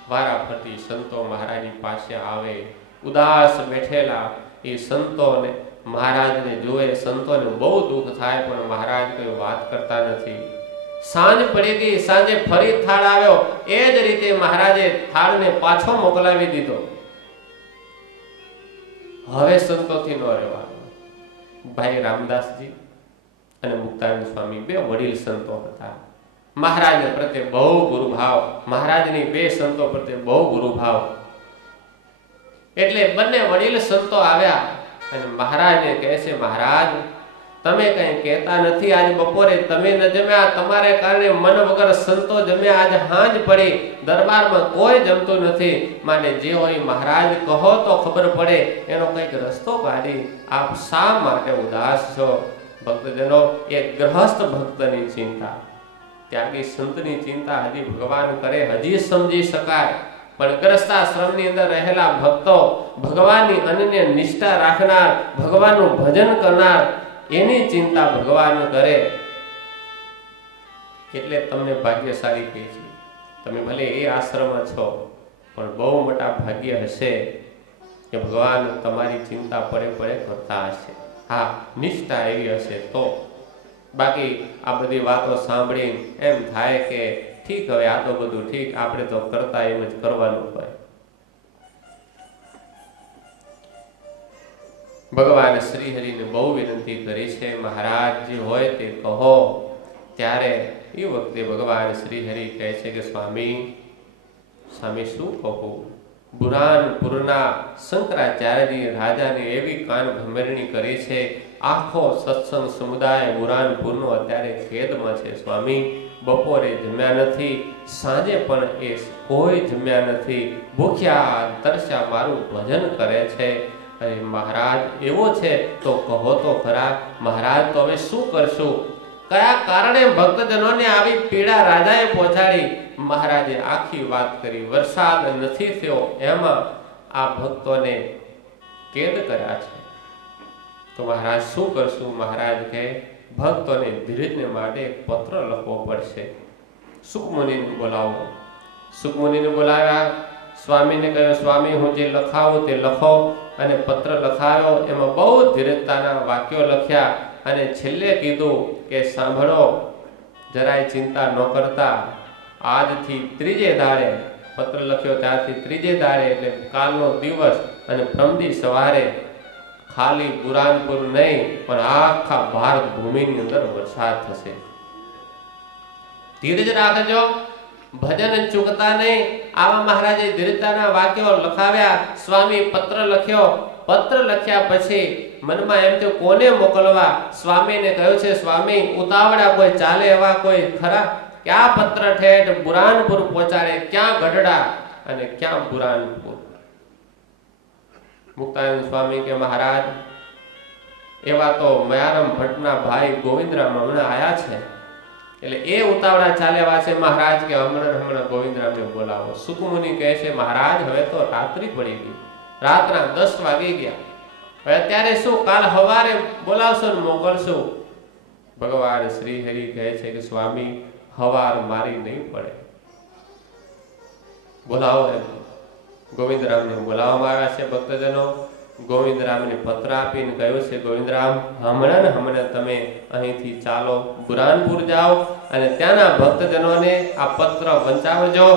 વારાફરતી સંતો મહારાજની પાસે આવે. ઉદાસ બેઠેલા એ સંતોને મહારાજને જોવે. સંતોને બહુ દુઃખ થાય, પણ મહારાજ કોઈ વાત કરતા નથી. સાંજ પડી ગઈ, સાંજે ફરી થાળ આવ્યો. એ જ રીતે મહારાજે થાળને પાછો મોકલાવી દીધો. હવે સંતોથી ન રહેવાનું. ભાઈ રામદાસજી અને મુક્તાનંદ સ્વામી બે વડીલ સંતો હતા. મહારાજ પ્રત્યે બહુ ગુરુભાવ, મહારાજની બે સંતો પ્રત્યે બહુ ગુરુભાવ. એટલે બંને વડીલ સંતો આવ્યા અને મહારાજને કહે છે, મહારાજ તમે કઈ કહેતા નથી. આજ બપોરે તમે ન જમ્યા, તમારે કારણે મન વગર સંતો જમ્યા. આજ હાંજ પડી, દરબારમાં કોઈ જમતું નથી. માને જે હોય મહારાજ કહો તો ખબર પડે, એનો કઈક રસ્તો કાઢી. આપ શા માટે ઉદાસ છો? ભક્તજનો, એ ગ્રહસ્થ ભક્તની ચિંતા, ત્યાગી સંતની ચિંતા હજી ભગવાન કરે, હજી સમજી શકાય. પણ ગ્રસ્તાશ્રમની અંદર રહેલા ભક્તો, ભગવાનની અનન્ય નિષ્ઠા રાખનાર, ભગવાનનું ભજન કરનાર, એની ચિંતા ભગવાન કરે. એટલે તમને ભાગ્યશાળી કહે છે. તમે ભલે એ આશ્રમમાં છો, પણ બહુ મોટા ભાગ્ય હશે કે ભગવાન તમારી ચિંતા પડે કરતા હશે. હા, નિષ્ઠા એવી હશે તો. બાકી આ બધી વાતો સાંભળી એમ થાય કે ઠીક, હવે આ તો બધું ઠીક, આપણે તો કરતા એમ જ કરવાનું હોય. ભગવાન શ્રી હરિને બહુ વિનંતી કરી છે, મહારાજ જે હોય તે કહો. ત્યારે એ વખતે ભગવાન શ્રી હરિ કહે છે કે સ્વામી શું કહું? બુરાનપુરના શંકરાચાર્યજી રાજાને એવી કાન ભમરણી કરી છે, આખો સત્સંગ સમુદાય બુરાનપુરનો અત્યારે ખેદમાં છે. સ્વામી બપોરે જમ્યા નથી, સાંજે પણ એ કોઈ જમ્યા નથી, ભૂખ્યા તરસ્યા મારું ભજન કરે છે. અરે મહારાજ એવો છે તો કહો તો ખરા. મહારાજ તો હવે શું કરશું? કયા કારણે ભક્તજનોને આવી પીડા રાજાએ પહોંચાડી? મહારાજે આખી વાત કરી. વરસાદ નથી થયો, એમાં આ ભક્તોને કેદ કર્યા છે. તો મહારાજ શું કરશું? મહારાજ કહે, ભક્તોને ધીરજને માટે એક પત્ર લખવો પડશે. સુકમુનિને બોલાવો. સુકમુનિને બોલાવ્યા. સ્વામીને કહ્યું, સ્વામી હું જે લખાવું તે લખો. અને પત્ર લખાયો. એમાં બહુ ધીરજતાના વાક્યો લખ્યા અને છેલ્લે કીધું કે સાંભળો, જરાય ચિંતા ન કરતા. આજથી ત્રીજે દાડે, પત્ર લખ્યો ત્યારથી ત્રીજે દાડે એટલે કાલનો દિવસ અને પ્રમદી સવારે ખાલી બુરાનપુર નહીં પણ આખા ભારત ભૂમિની અંદર વરસાદ થશે. ધીરજ રાખજો, ભજન ચૂકતા નહીં. આવા મહારાજે ધીરજતાના વાક્યો લખાવ્યા. સ્વામી પત્ર લખ્યો. પત્ર લખ્યા પછી મનમાં એમ થયું કોને મોકલવા? સ્વામીને કહ્યું છે, સ્વામી ઉતાવળા કોઈ ચાલે એવા કોઈ ખરા? ક્યાં પત્ર ઠેઠ બુરાનપુર પહોંચાડે? ક્યાં ગઢડા અને ક્યાં બુરાનપુર? મુક્તાનંદ સ્વામી કે મહારાજ એવા તો મયારામ ભટ્ટના ભાઈ ગોવિંદરામ હમણાં આયા છે, એટલે એ ઉતાવળા ચાલ્યા છે. મહારાજ કે હમણાં ગોવિંદરામને બોલાવો. સુકમુનિ કહે છે, મહારાજ હવે તો રાત્રિ પડી ગઈ, રાતના 10 વાગી ગયા. હવે અત્યારે શું? કાલ સવારે બોલાવશો ને મોકલશું. ભગવાન શ્રી હરિ કહે છે કે સ્વામી હવાર મારી નહીં પડે, બોલાવો. એમ ગોવિંદરામને બોલાવવામાં આવ્યા છે ભક્તજનો. ગોવિંદરામને પત્ર આપીને કહ્યું છે, ગોવિંદરામ હમણાં તમે અહીંથી ચાલો, બુરાનપુર જાઓ અને ત્યાંના ભક્તજનોને આ પત્ર વંચાવજો,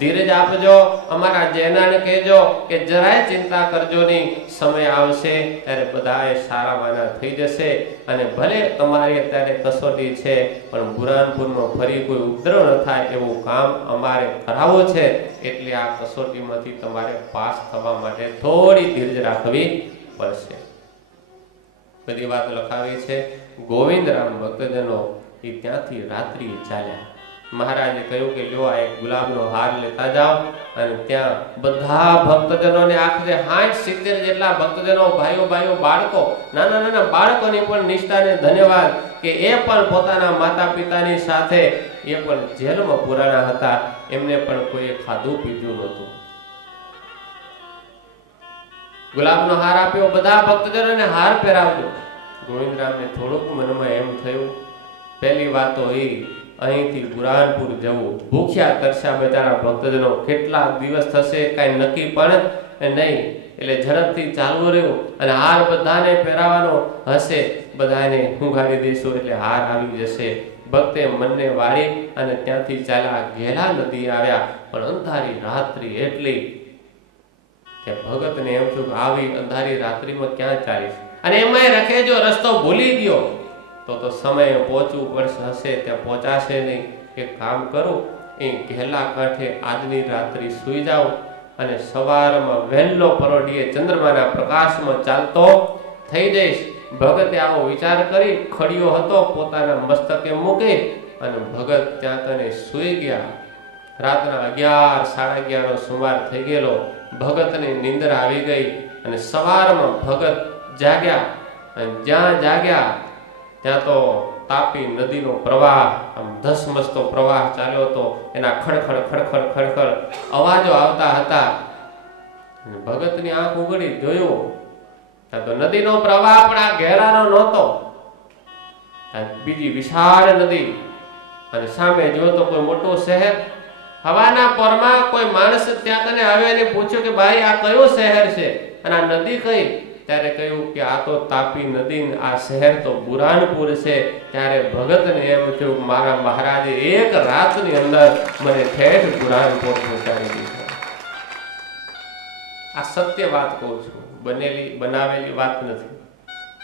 ધીરજ આપજો. અમારા જૈનાને કહેજો કે જરાય ચિંતા કરજો નહીં, સમય આવશે ત્યારે બધાએ સારા માના થઈ જશે. અને ભલે તમારી અત્યારે કસોટી છે, પણ બુરાનપુરમાં ફરી કોઈ ઉપદ્રવ ન થાય એવું કામ અમારે કરાવવું છે. એટલે આ કસોટીમાંથી તમારે પાસ થવા માટે થોડી ધીરજ રાખવી પડશે. બધી વાત લખાવી છે. ગોવિંદરામ ભક્તજનો એ ત્યાંથી રાત્રિ ચાલ્યા. મહારાજે કહ્યું કે લ્યો આ એક ગુલાબનો હાર લેતા જાઓ. અને ત્યાં બધા ભક્તજનોને આખરે 60-70 જેટલા ભક્તજનો, ભાઈઓ બાળકો, નાના બાળકોની પણ નિષ્ઠાને ધન્યવાદ કે એ પણ પોતાના માતા પિતાની સાથે એ પણ જેલમાં પુરાણા હતા. એમને પણ કોઈ ખાધું પીધું નહોતું. ગુલાબનો હાર આપ્યો. બધા ભક્તજનોને હાર પહેરાવજો. ગોવિંદરામને થોડુંક મનમાં એમ થયું, પહેલી વાત તો એ અહીંથી બુરાનપુર જવું, ભૂખ્યા તરસ્યા બેચારા ભક્તજનો, કેટલા દિવસ થશે કાંઈ નક્કી પણ નહીં. એટલે ઝડપથી ચાલવું રહ્યું અને હાર બધાને પહેરાવાનો હશે. બધાને હુંઘાડી દઈશું એટલે હાર આવી જશે. ભક્તે મનને વાળી અને ત્યાંથી ચાલ્યા ઘેલા નદી આવ્યા. પણ અંધારી રાત્રિ એટલી કે ભગતને એમ થયું કે આવી અંધારી રાત્રિમાં ક્યાં ચાલીશ, અને એમાંય રખે જો રસ્તો ભૂલી ગયો તો સમય પહોંચવું પડશે, હશે ત્યાં પહોંચાશે નહીં. એક કામ કરું, એ ઘેલા કાંઠે આજની રાત્રિ સૂઈ જાઓ અને સવારમાં વહેલો પરોઢીએ ચંદ્રમાના પ્રકાશમાં ચાલતો થઈ જઈશ. ભગતે આવો વિચાર કરી ખડીયો હતો પોતાના મસ્તકે મૂકી અને ભગત ત્યાં કને સૂઈ ગયા. રાતના 11, 11:30 નો સુમાર થઈ ગયેલો. ભગતને નિંદર આવી ગઈ અને સવારમાં ભગત જાગ્યા. અને જ્યાં જાગ્યા ત્યાં તો તાપી નદીનો પ્રવાહ, આમ ધસમસતો પ્રવાહ ચાલ્યો હતો. એના ખડખડ ખડખડ ખડખડ અવાજો આવતા હતા. ભગતની આંખ ઉઘડી, જોયું ત્યાં તો નદીનો પ્રવાહ પણ આ ઘેરાનો નહોતો, બીજી વિશાળ નદી. અને સામે જોયો તો કોઈ મોટું શહેર. હવાના પરમાં કોઈ માણસ ત્યાં કને આવ્યો અને પૂછ્યું કે ભાઈ આ કયું શહેર છે અને આ નદી કઈ? ત્યારે કહ્યું કે આ તો તાપી નદી, આ શહેર તો બુરાનપુર છે. ત્યારે ભગતને એમ થયું મારા મહારાજે એક રાતની અંદર મને ઠેઠ બુરાનપુર પહોંચાડી દીધો. આ સત્ય વાત કહું છું, બનાવેલી વાત નથી.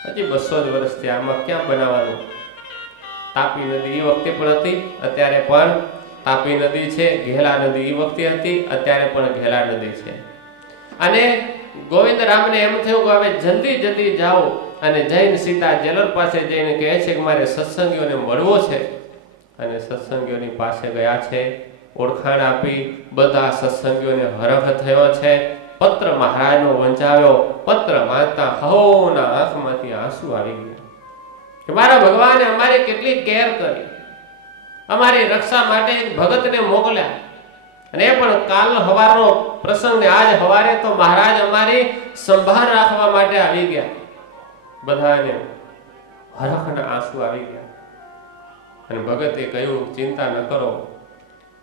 હજી 200 જ વર્ષથી આમાં ક્યાં બનાવવાનું. તાપી નદી એ વખતે પણ હતી, અત્યારે પણ તાપી નદી છે. ઘેલા નદી એ વખતે હતી, અત્યારે પણ ઘેલા નદી છે. અને ગોવિંદ રામને એમ થયું કે હવે જલ્દી જલ્દી જાઓ અને જૈન સીતા જેલર પાસે જઈને કહે છે કે મારે સત્સંગીઓને મળવો છે. અને સત્સંગીઓની પાસે ગયા છે, ઓળખાણ આપી. બધા સત્સંગીઓને હરખ થયો છે. પત્ર મહારાજનો વંચાવ્યો. પત્ર વાંચતા હવોના આંખમાંથી આંસુ આવી ગયા કે મારા ભગવાને અમારી કેટલી કેર કરી, અમારી રક્ષા માટે એક ભગતને મોકલ્યા, અને એ પણ કાલ સવારનો પ્રસંગ ને આજ સવારે તો મહારાજ અમારી સંભાળ રાખવા માટે આવી ગયા. બધાને હરખના આંસુ આવી ગયા. અને ભગતે કહ્યું ચિંતા ન કરો,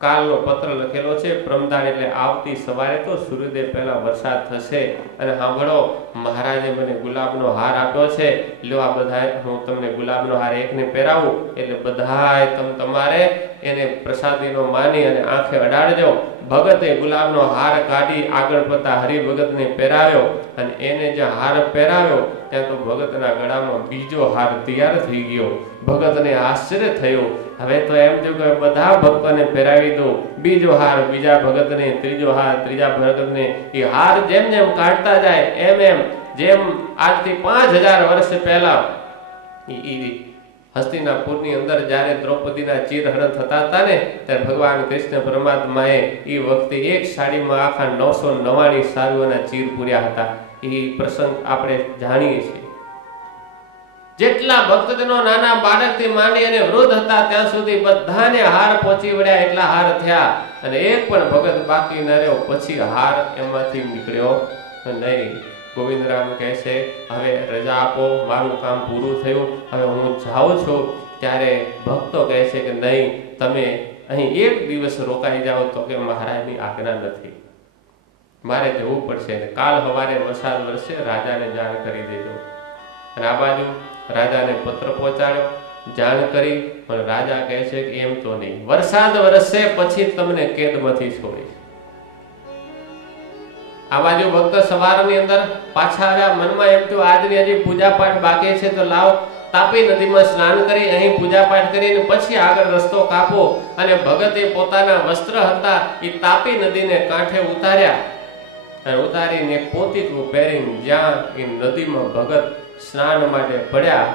કાલનો પત્ર લખેલો છે, પ્રમદાન એટલે આવતી સવારે તો સૂર્યોદય પહેલા વરસાદ થશે. અને સાંભળો, મહારાજે મને ગુલાબનો હાર આપ્યો છે, લ્યો આ બધાય હું તમને ગુલાબનો હાર એકને પહેરાવું, એટલે બધાય તમારે એને પ્રસાદીનો માની અને આંખે અડાડજો. ભગતે ગુલાબનો હાર કાઢી આગળ પડતા હરિભગતને પહેરાવ્યો. અને એને જે હાર પહેરાવ્યો ત્યાં તો ભગતના ગળામાં બીજો હાર તૈયાર થઈ ગયો. ભગતને આશ્ચર્ય થયું. હવે તો એમ થયું કે બધા ભક્તોને પહેરાવી દો, બીજો હાર બીજા ભગતને, ત્રીજો હાર ત્રીજા ભગતને. એ હાર જેમ જેમ કાઢતા જાય એમ જેમ આજથી 5000 વર્ષ પહેલા હસ્તિનાપુરની અંદર જ્યારે દ્રૌપદીના ચીરહરણ થતા હતા ને, ત્યારે ભગવાન કૃષ્ણ પરમાત્માએ એ વખતે એક સાડીમાં આખા 999 સારુઓના ચીર પૂર્યા હતા. એ પ્રસંગ આપણે જાણીએ છીએ. જેટલા ભક્તજનો નાના બાળકથી માંડી અને વૃદ્ધ હતા ત્યાં સુધી બધાને હાર પહોંચી વળ્યા. એટલા હાર થયા અને એક પણ ભગત બાકી ન રહ્યો. પછી હાર એમાંથી નીકળ્યો નહીં. ગોવિંદરામ કહે છે હવે રજા આપો, મારું કામ પૂરું થયું, હવે હું જાઉં છું. ત્યારે ભક્તો કહે છે કે નહીં, તમે અહીં એક દિવસ રોકાઈ જાઓ. તો કે મહારાજની આજ્ઞા નથી, મારે જવું પડશે. કાલ સવારે વરસાદ વરસે, રાજાને જાણ કરી દેજો. અને આ બાજુ રાજાને પત્ર પહોંચાડ્યો, જાણ કરી. પણ રાજા કહે છે કે એમ તો નહીં, વરસાદ વરસશે પછી તમને કેદમાંથી છોડીશ. આ બાજુ ભક્ત સવારની અંદર પાછા આવ્યા. મનમાં એમ તો આજની હજી પૂજા પાઠ બાકી છે, તો લાવ તાપી નદીમાં સ્નાન કરી અહીં પૂજા પાઠ કરીને પછી આગળ રસ્તો કાપો. અને ભગતે પોતાના વસ્ત્ર હતા એ તાપી નદીને કાંઠે ઉતાર્યા અને ઉતારીને પોતીકું પહેરીને જ્યાં એ નદીમાં ભગત સ્નાન માટે પડ્યા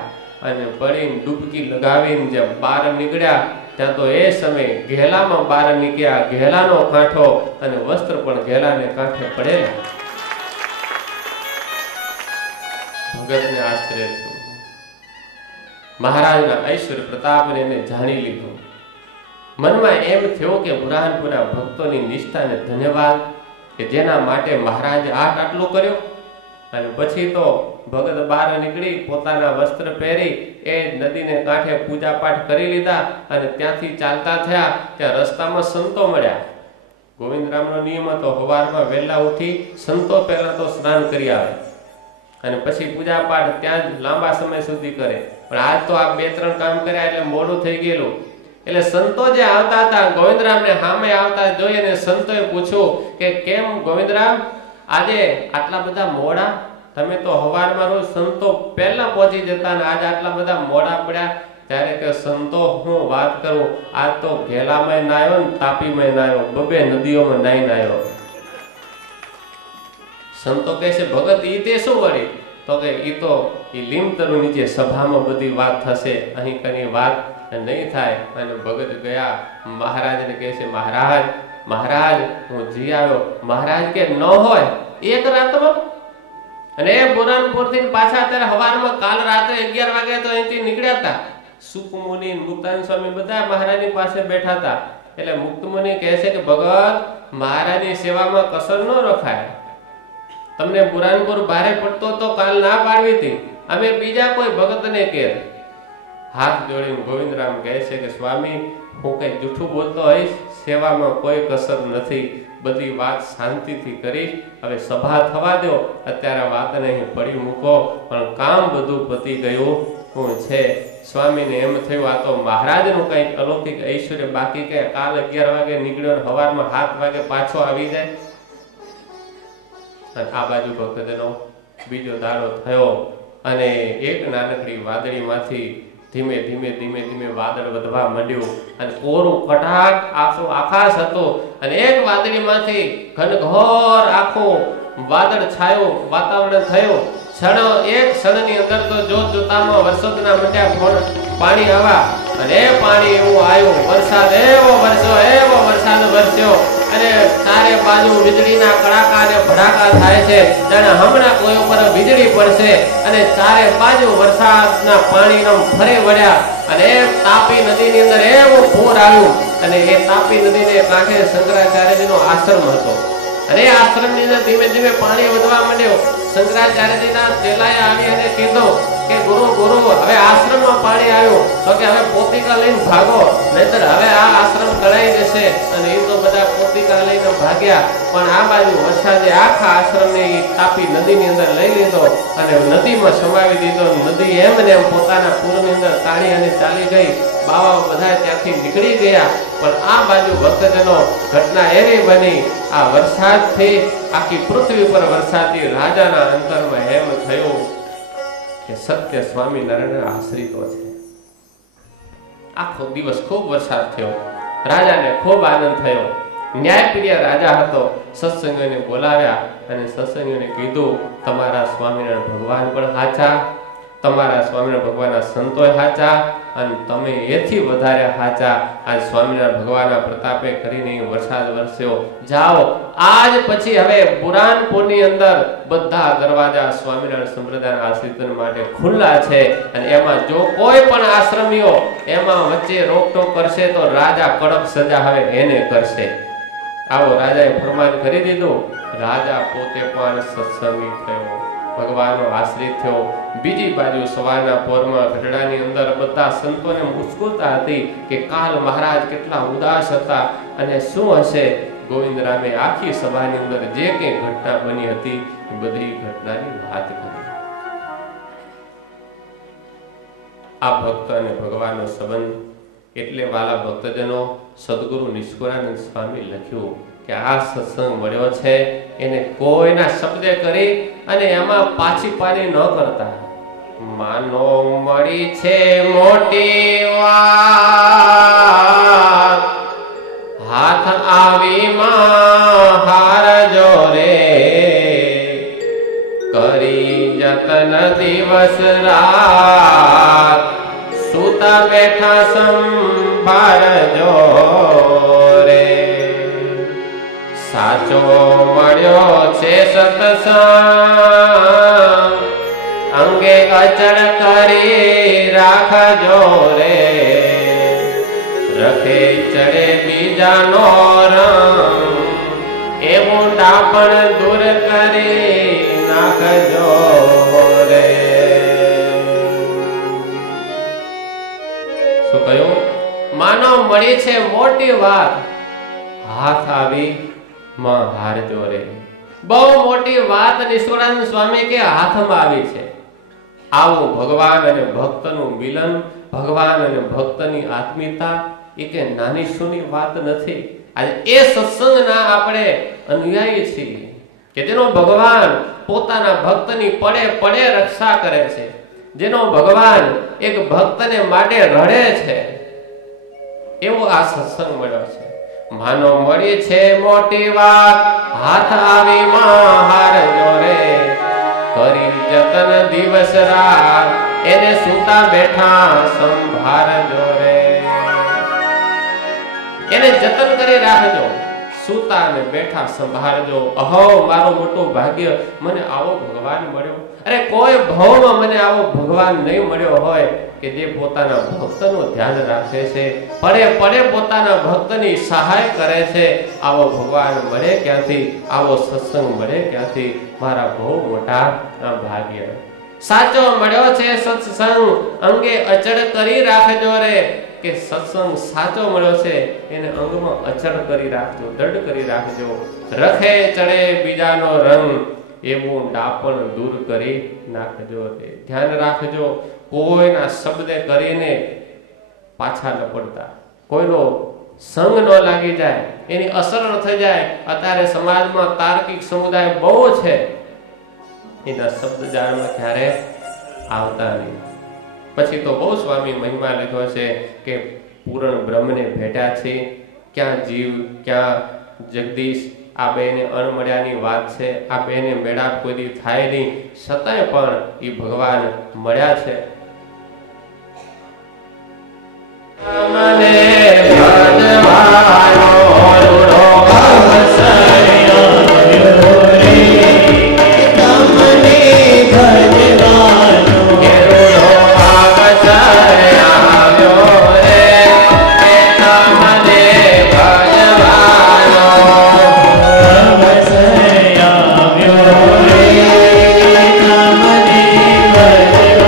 અને પડીને ડૂબકી લગાવીને જે બહાર નીકળ્યા ત્યાં તો એ સમયે ઘેલામાં બહાર નીકળ્યા. ઘેલાનો કાંઠો અને વસ્ત્ર પણ ઘેલાને કાંઠે પડેલા. ભગતને આશ્ચર્ય થયું. મહારાજના ઐશ્વર્ય પ્રતાપને એને જાણી લીધું. મનમાં એમ થયો કે બુરહાનપુરના ભક્તોની નિષ્ઠાને ધન્યવાદ કે જેના માટે મહારાજે આટલું કર્યું. અને પછી તો ભગત બહાર નીકળી પોતાના વસ્ત્ર પહેરી એ નદીને કાંઠે પૂજા પાઠ કરી લીધા અને ત્યાંથી ચાલતા થયા. ત્યાં રસ્તામાં સંતો મળ્યા. ગોવિંદરામનો નિયમ હતો સવારમાં વહેલા ઉઠી સંતો પહેલા તો સ્નાન કરી આવે અને પછી પૂજા પાઠ ત્યાં જ લાંબા સમય સુધી કરે. પણ આજ તો આ 2-3 કામ કર્યા એટલે મોડું થઈ ગયેલું. એટલે સંતો જે આવતા હતા ગોવિંદરામને સામે આવતા જોઈ અને સંતોએ પૂછ્યું કે કેમ ગોવિંદરામ આજે આટલા બધા મોડા? તમે તો સવારમાં રોજ સંતો પહેલા પહોંચી જતા ને આજ આટલા બધા મોડા પડ્યા. ત્યારે કે સંતો હું વાત કરું, આજ તો ઘેલામાં નાયો ને તાપીમાં નાયો, 2 નદીઓમાં નાઈ નાયો. સંતો કહે છે ભગત ઈ તે શું વળી? તો કે ઈ તો ઈ લીમતરુ નીચે સભામાં બધી વાત થશે, અહીં કની વાત નહીં થાય. અને ભગત ગયા મહારાજને કહે છે મહારાજ હું જી આવ્યો. મહારાજ કે ન હોય એક રાતમાં. અને પુરાણપુરથી પાછા અત્યારે સવારમાં કાલ રાત્રે 11 વાગે તો અહીંથી નીકળ્યા હતા. સુકમુનિ મુક્તાન સ્વામી બધા મહારાજની પાસે બેઠા હતા. એટલે મુક્તમુનિ કહે છે કે ભગત મહારાજની સેવામાં કસર ન રખાય. તમને પુરાણપુર ભારે પડતો તો કાલ ના પાડવી હતી, અમે બીજા કોઈ ભગતને કે. હાથ જોડીને ગોવિંદરામ કહે છે કે સ્વામી હું કઈ જૂઠું બોલતો હોઈશ, સેવામાં કોઈ કસર નથી, બધી વાત શાંતિથી કરીશ. હવે સભા થવા દો, અત્યારે વાતને અહીં પડી મૂકો, પણ કામ બધું પતી ગયું હું છે. સ્વામીને એમ થયું આ તો મહારાજનું કંઈક અલૌકિક ઐશ્વર્ય બાકી કે કાલ 11 વાગે નીકળ્યો ને સવારમાં 7 વાગે પાછો આવી જાય. અને આ બાજુ ભક્તજનો બીજો દાડો થયો અને એક નાનકડી વાદળીમાંથી ધીમે ધીમે વાદળ વધવા માંડ્યું અને કોરું કટાક આકાશ હતો. અને એક વાદળીમાંથી ઘનઘોર આખું વાદળ છાયું, વાતાવરણ થયું. એક ક્ષણની અંદર તો જોતામાં વરસાદના મંડ્યા પાણી આવ્યા. અને એ પાણી એવું આવ્યું, વરસાદ એવો વરસાદ વરસ્યો અને ચારે બાજુ વીજળીના કડાકા અને ભડાકા થાય છે, જાણે હમણાં કોઈ ઉપર વીજળી પડશે. અને ચારે બાજુ વરસાદના પાણીનો ફરે વળ્યા. અને તાપી નદીની અંદર એવું પૂર આવ્યું. અને એ તાપી નદીને કાંઠે શંકરાચાર્યજીનો આશ્રમ હતો. અને એ આશ્રમની અંદર ધીમે ધીમે પાણી વધવા માંડ્યો. શંકરાચાર્યજીના ચેલાએ આવી અને કીધું કે ગુરુ હવે આશ્રમમાં પાણી આવ્યું, તો કે હવે પોતિકા લઈને ભાગો, નહીતર હવે આ આશ્રમ તણાઈ જશે. અને એ તો બધા પોતિકા લઈને ભાગ્યા. પણ આ બાજુ વરસાદે આખા આશ્રમને તાપી નદીની અંદર લઈ લીધો અને નદીમાં સમાવી દીધો. નદી એમને એમ પોતાના પૂરની અંદર તાણી અને ચાલી ગઈ. બાવાઓ બધા ત્યાંથી નીકળી ગયા. પણ આ બાજુ ભક્તજનો ઘટના એવી બની, આ વરસાદથી આખી પૃથ્વી પર વરસાદથી રાજાના અંતરમાં એમ થયું કે સત્ય સ્વામિનારાયણ આશ્રિતો છે. આખો દિવસ ખૂબ વરસાદ થયો, રાજાને ખૂબ આનંદ થયો. ન્યાયપ્રિય રાજા હતો. સત્સંગીઓને બોલાવ્યા અને સત્સંગીઓને કીધું તમારા સ્વામિનારાયણ ભગવાન પણ સાચા, તમારા સ્વામિનારાયણ ભગવાનના સંતોય સાચા અને તમે એથી વધારે સાચા. આ સ્વામિનારાયણ ભગવાનના પ્રતાપે કરીને વરસાદ વરસ્યો. જાઓ આજ પછી હવે પુરાણપુરની અંદર બધા દરવાજા સ્વામિનારાયણ સંપ્રદાયના આશ્રિતો માટે ખુલ્લા છે. અને એમાં જો કોઈ પણ આશ્રમીઓ એમાં વચ્ચે રોકટોક કરશે તો રાજા કડક સજા હવે એને કરશે. આવો રાજાએ ફરમાન કરી દીધું. રાજા પોતે પણ સત્સંગી થયો, ભગવાનનો આશ્રિત થયો. બીજી બાજુ સવારના પોરમાં ગઢડાની અંદર બધા સંતોને મુસ્કુલતા હતી કે કાલ મહારાજ કેટલા ઉદાસ હતા અને શું હશે. ગોવિંદરામે આખી સભાની અંદર જે કંઈ ઘટના બની હતી એ બધી ઘટનાની વાત કરી. આ ભક્ત અને ભગવાનનો સંબંધ એટલે વાલા ભક્તજનો સદગુરુ નિષ્કુળાનંદ સ્વામી લખ્યું કે આ સત્સંગ મળ્યો છે એને કોઈના શબ્દે કરી અને એમાં પાછી પાની ન કરતા. માનો મળી છે મોટી વાત, હાથ આવી માં હારજો રે, કરી જતન દિવસ રાત, સુતા બેઠા સંભાળજો રે. સાચો મળ્યો છે સત્સંગ, અંગે અચળ કરી રાખજો રે, રખે ચડે બીજાનો રંગ, એવું ડાપણ દૂર કરી નાખજો રે. શું કહ્યું? માનો મળી છે મોટી વાત, હાથ આવી માં હારજો રે. બહુ મોટી વાત નિષ્કુળાનંદ સ્વામી કે હાથમાં આવી છે. આવું ભગવાન અને ભક્તનું મિલન, ભગવાન અને ભક્તની આત્મીયતા એ કે નાની સૂની વાત નથી. આજે એ સત્સંગના આપણે અનુયાયી છીએ કે જેનો ભગવાન પોતાના ભક્તની પડે પડે રક્ષા કરે છે, જેનો ભગવાન એક ભક્તને માટે રડે છે. એવો આ સત્સંગ મળ્યો છે. માનો મળી છે મોટી વાત, હાથ આવી મહાર જોરે, કરી જતન દિવસ રાત, એને સૂતા બેઠા સંભાર જોરે. એને જતન કરી રાખજો, સૂતા ને બેઠા સંભાળજો. અહો મારું મોટું ભાગ્ય, મને આવો ભગવાન મળ્યો. અરે કોઈ ભાવમાં મને આવો ભગવાન નહીં મળ્યો હોય કે જે પોતાના ભક્તનું ધ્યાન રાખે છે, પડે પડે પોતાના ભક્તની સહાય કરે છે. આવો ભગવાન મળે ક્યાંથી, આવો સત્સંગ મળે ક્યાંથી? મારા બહુ મોટા ભાગ્ય. સાચો મળ્યો છે સત્સંગ, અંગે અચળ કરી રાખજો રે. કે સત્સંગ સાચો મળ્યો છે એને અંગમાં અચળ કરી રાખજો, દૃઢ કરી રાખજો. રખે ચડે બીજાનો રંગ, એવું ડાપણ દૂર કરી નાખજો રે. ધ્યાન રાખજો, કોઈના શબ્દે કરીને પાછા ન પડતા, કોઈનો સંગ ન લાગી જાય, એની અસર ન થઈ જાય. અત્યારે સમાજમાં તાર્કિક સમુદાય બહુ છે, એના શબ્દ જાળમાં ક્યારે આવતા નહીં. પછી તો બહુ સ્વામી મહિમા લખ્યો છે કે પૂર્ણ બ્રહ્મને ભેટ્યા છે. ક્યાં જીવ ક્યાં જગદીશ, આ બેને અણમળ્યાની વાત છે. આ બેને મેળાપ કોઈ દી થાય નહીં, છતાંય પણ એ ભગવાન મળ્યા છે. મને ભજવાનો રૂડો અવસર્યો રે, તમને ભજવાનો રૂડો અવસર્યો રે, તમને ભજવાનો અવસર્યો રે, તમને ભજવાનો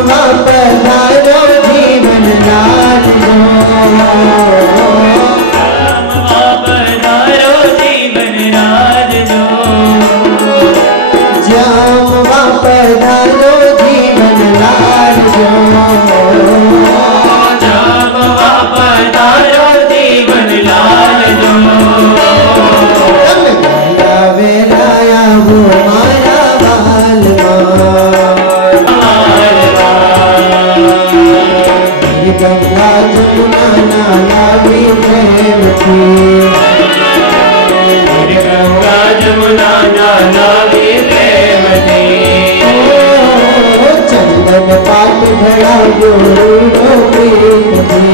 पधारो जीवन लाल जो, पधारो जीवन लाल जो, जामवा पधारो जीवन लाल जो, जामवा पधारो जीवन लाल जो, वेलाया वो मारा बाल गंगा जमुना नाला भी प्रेम थी, गंगा जमुना नाला भी प्रेम थी, चंदन पात भरा जोड़ो प्रीत थी,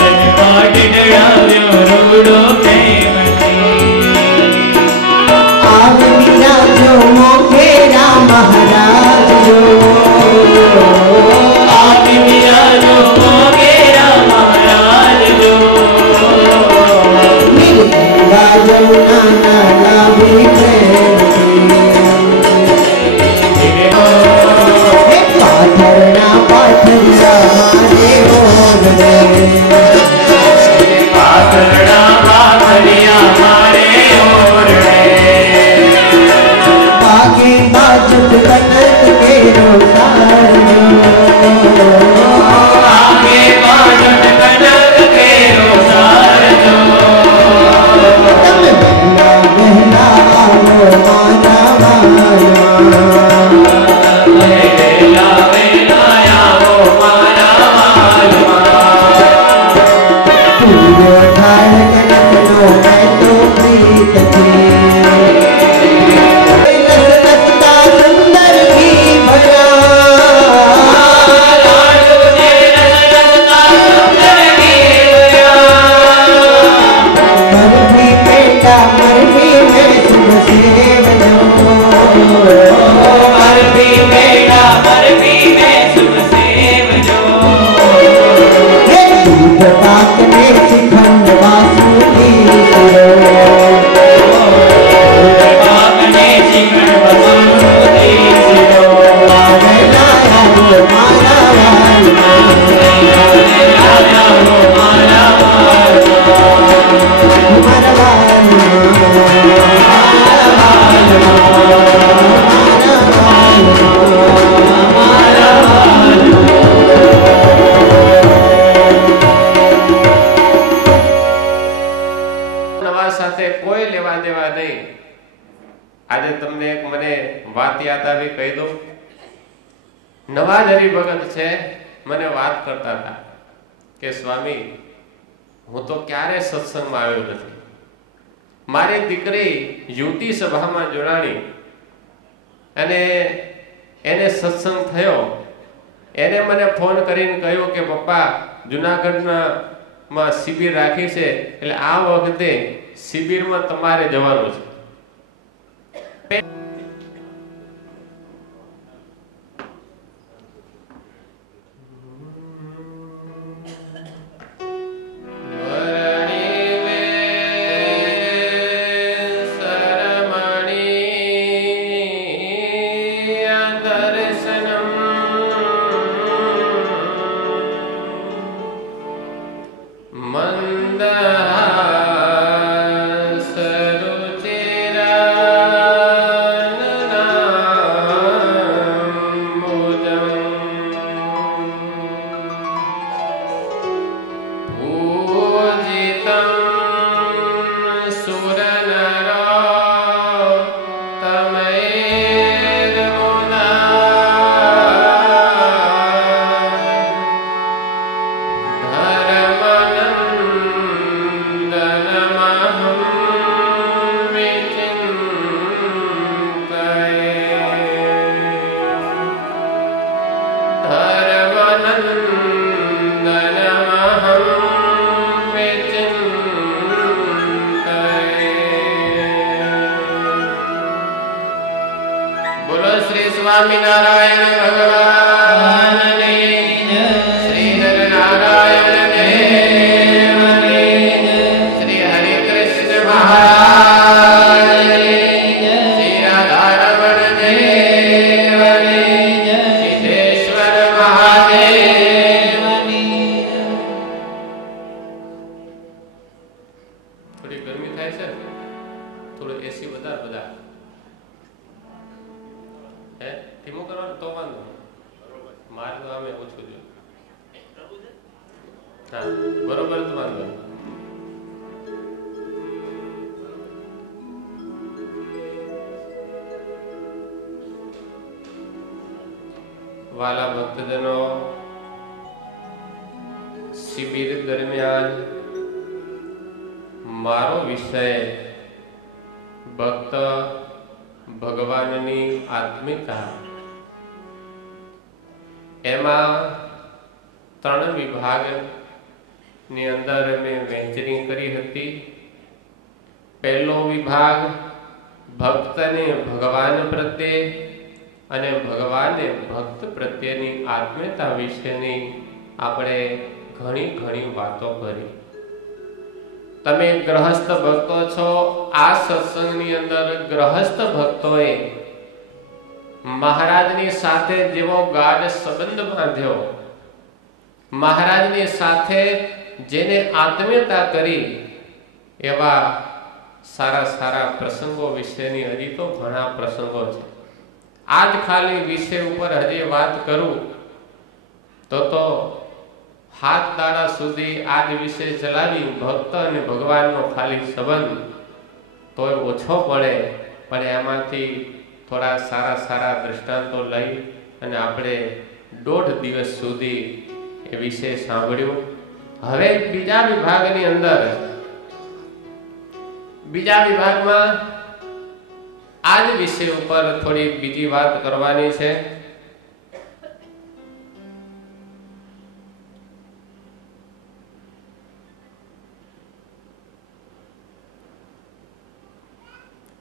चंदन पाट डरा जोड़ो प्रेम थी, आव मीरा जो मोखेरा महाराज जो, आप मीरा जो मोखेरा महाराज जो, गंगा जमुना नाला भी प्रेम थी, पाथरना पाथरिया मारे ओर रे, पाथरना पाथरिया मारे ओर रे, बाकी बाजत कनक के रोसार जो, आगे बाजत कनक के रोसार जो, बहला बहला वो मारा बालवा, वेला वेलाया वो मारा बालवा, पूरो ठाड़ कनक लो मैं तो प्रीत थी, रसता सुंदर की भरा, लाडू ने रसता सुंदर की भरा, मर भी बेटा मर भी मैं शुभ सेव जो, मर भी बेटा मर भी मैं शुभ सेव जो, दूध पाकने शिखंड वासुकी सिरो, पाकने शिखर बसुमती सिरो, वेलाया वो मारा बालवा, वेलाया वो मारा बालवा, मारा નવા સાથે કોઈ લેવા દેવા નહીં. આજે તમને એક મને વાત યાદ આવી, કહી દઉં. નવા જ હરિભગત છે, મને વાત કરતા હતા કે સ્વામી હું તો ક્યારે સત્સંગમાં આવ્યો નથી. મારી દીકરી યુવતી સભામાં જોડાણી અને એને સત્સંગ થયો. એને મને ફોન કરીને કહ્યું કે પપ્પા જુનાગઢના માં શિબિર રાખી છે, એટલે આ વખતે શિબિરમાં તમારે જવાનું છે. स्वामीनारायण भगवान ने श्री नर नारायण देव ने श्री हरि कृष्ण महाराज ने श्री राधा रमण देव ने ધીમું કરવાનું તો વાંધો મારે તો આમે ઓછું જો હા બરોબર તો વાંધો નહીં. વાલા ભક્તજનો, શિબિર દરમિયાન મારો વિષય ભક્ત ભગવાનની આત્મિકતા, એમાં 3 વિભાગની અંદર મેં વહેંચણી કરી હતી. પહેલો વિભાગ ભક્તને ભગવાન પ્રત્યે અને ભગવાને ભક્ત પ્રત્યેની આત્મીયતા વિશેની આપણે ઘણી વાતો કરી. તમે ગ્રહસ્થ ભક્તો છો. આ સત્સંગની અંદર ગ્રહસ્થ ભક્તોએ મહારાજની સાથે જેવો ગાઢ સંબંધ બાંધ્યો, મહારાજની સાથે જેને આત્મીયતા કરી, એવા સારા પ્રસંગો વિશેની હજી તો ઘણા પ્રસંગો છે. આજ ખાલી વિષય ઉપર હજી વાત કરું તો હાથ દાડા સુધી આજ વિષય ચલાવી ભક્ત અને ભગવાનનો ખાલી સંબંધ તોય ઓછો પડે. પણ એમાંથી થોડા સારા દ્રષ્ટાંતો લઈ અને આપણે 1.5 દિવસ સુધી એ વિષય સાંભળ્યું. હવે બીજા વિભાગમાં આજ વિષય ઉપર થોડી બીજી વાત કરવાની છે.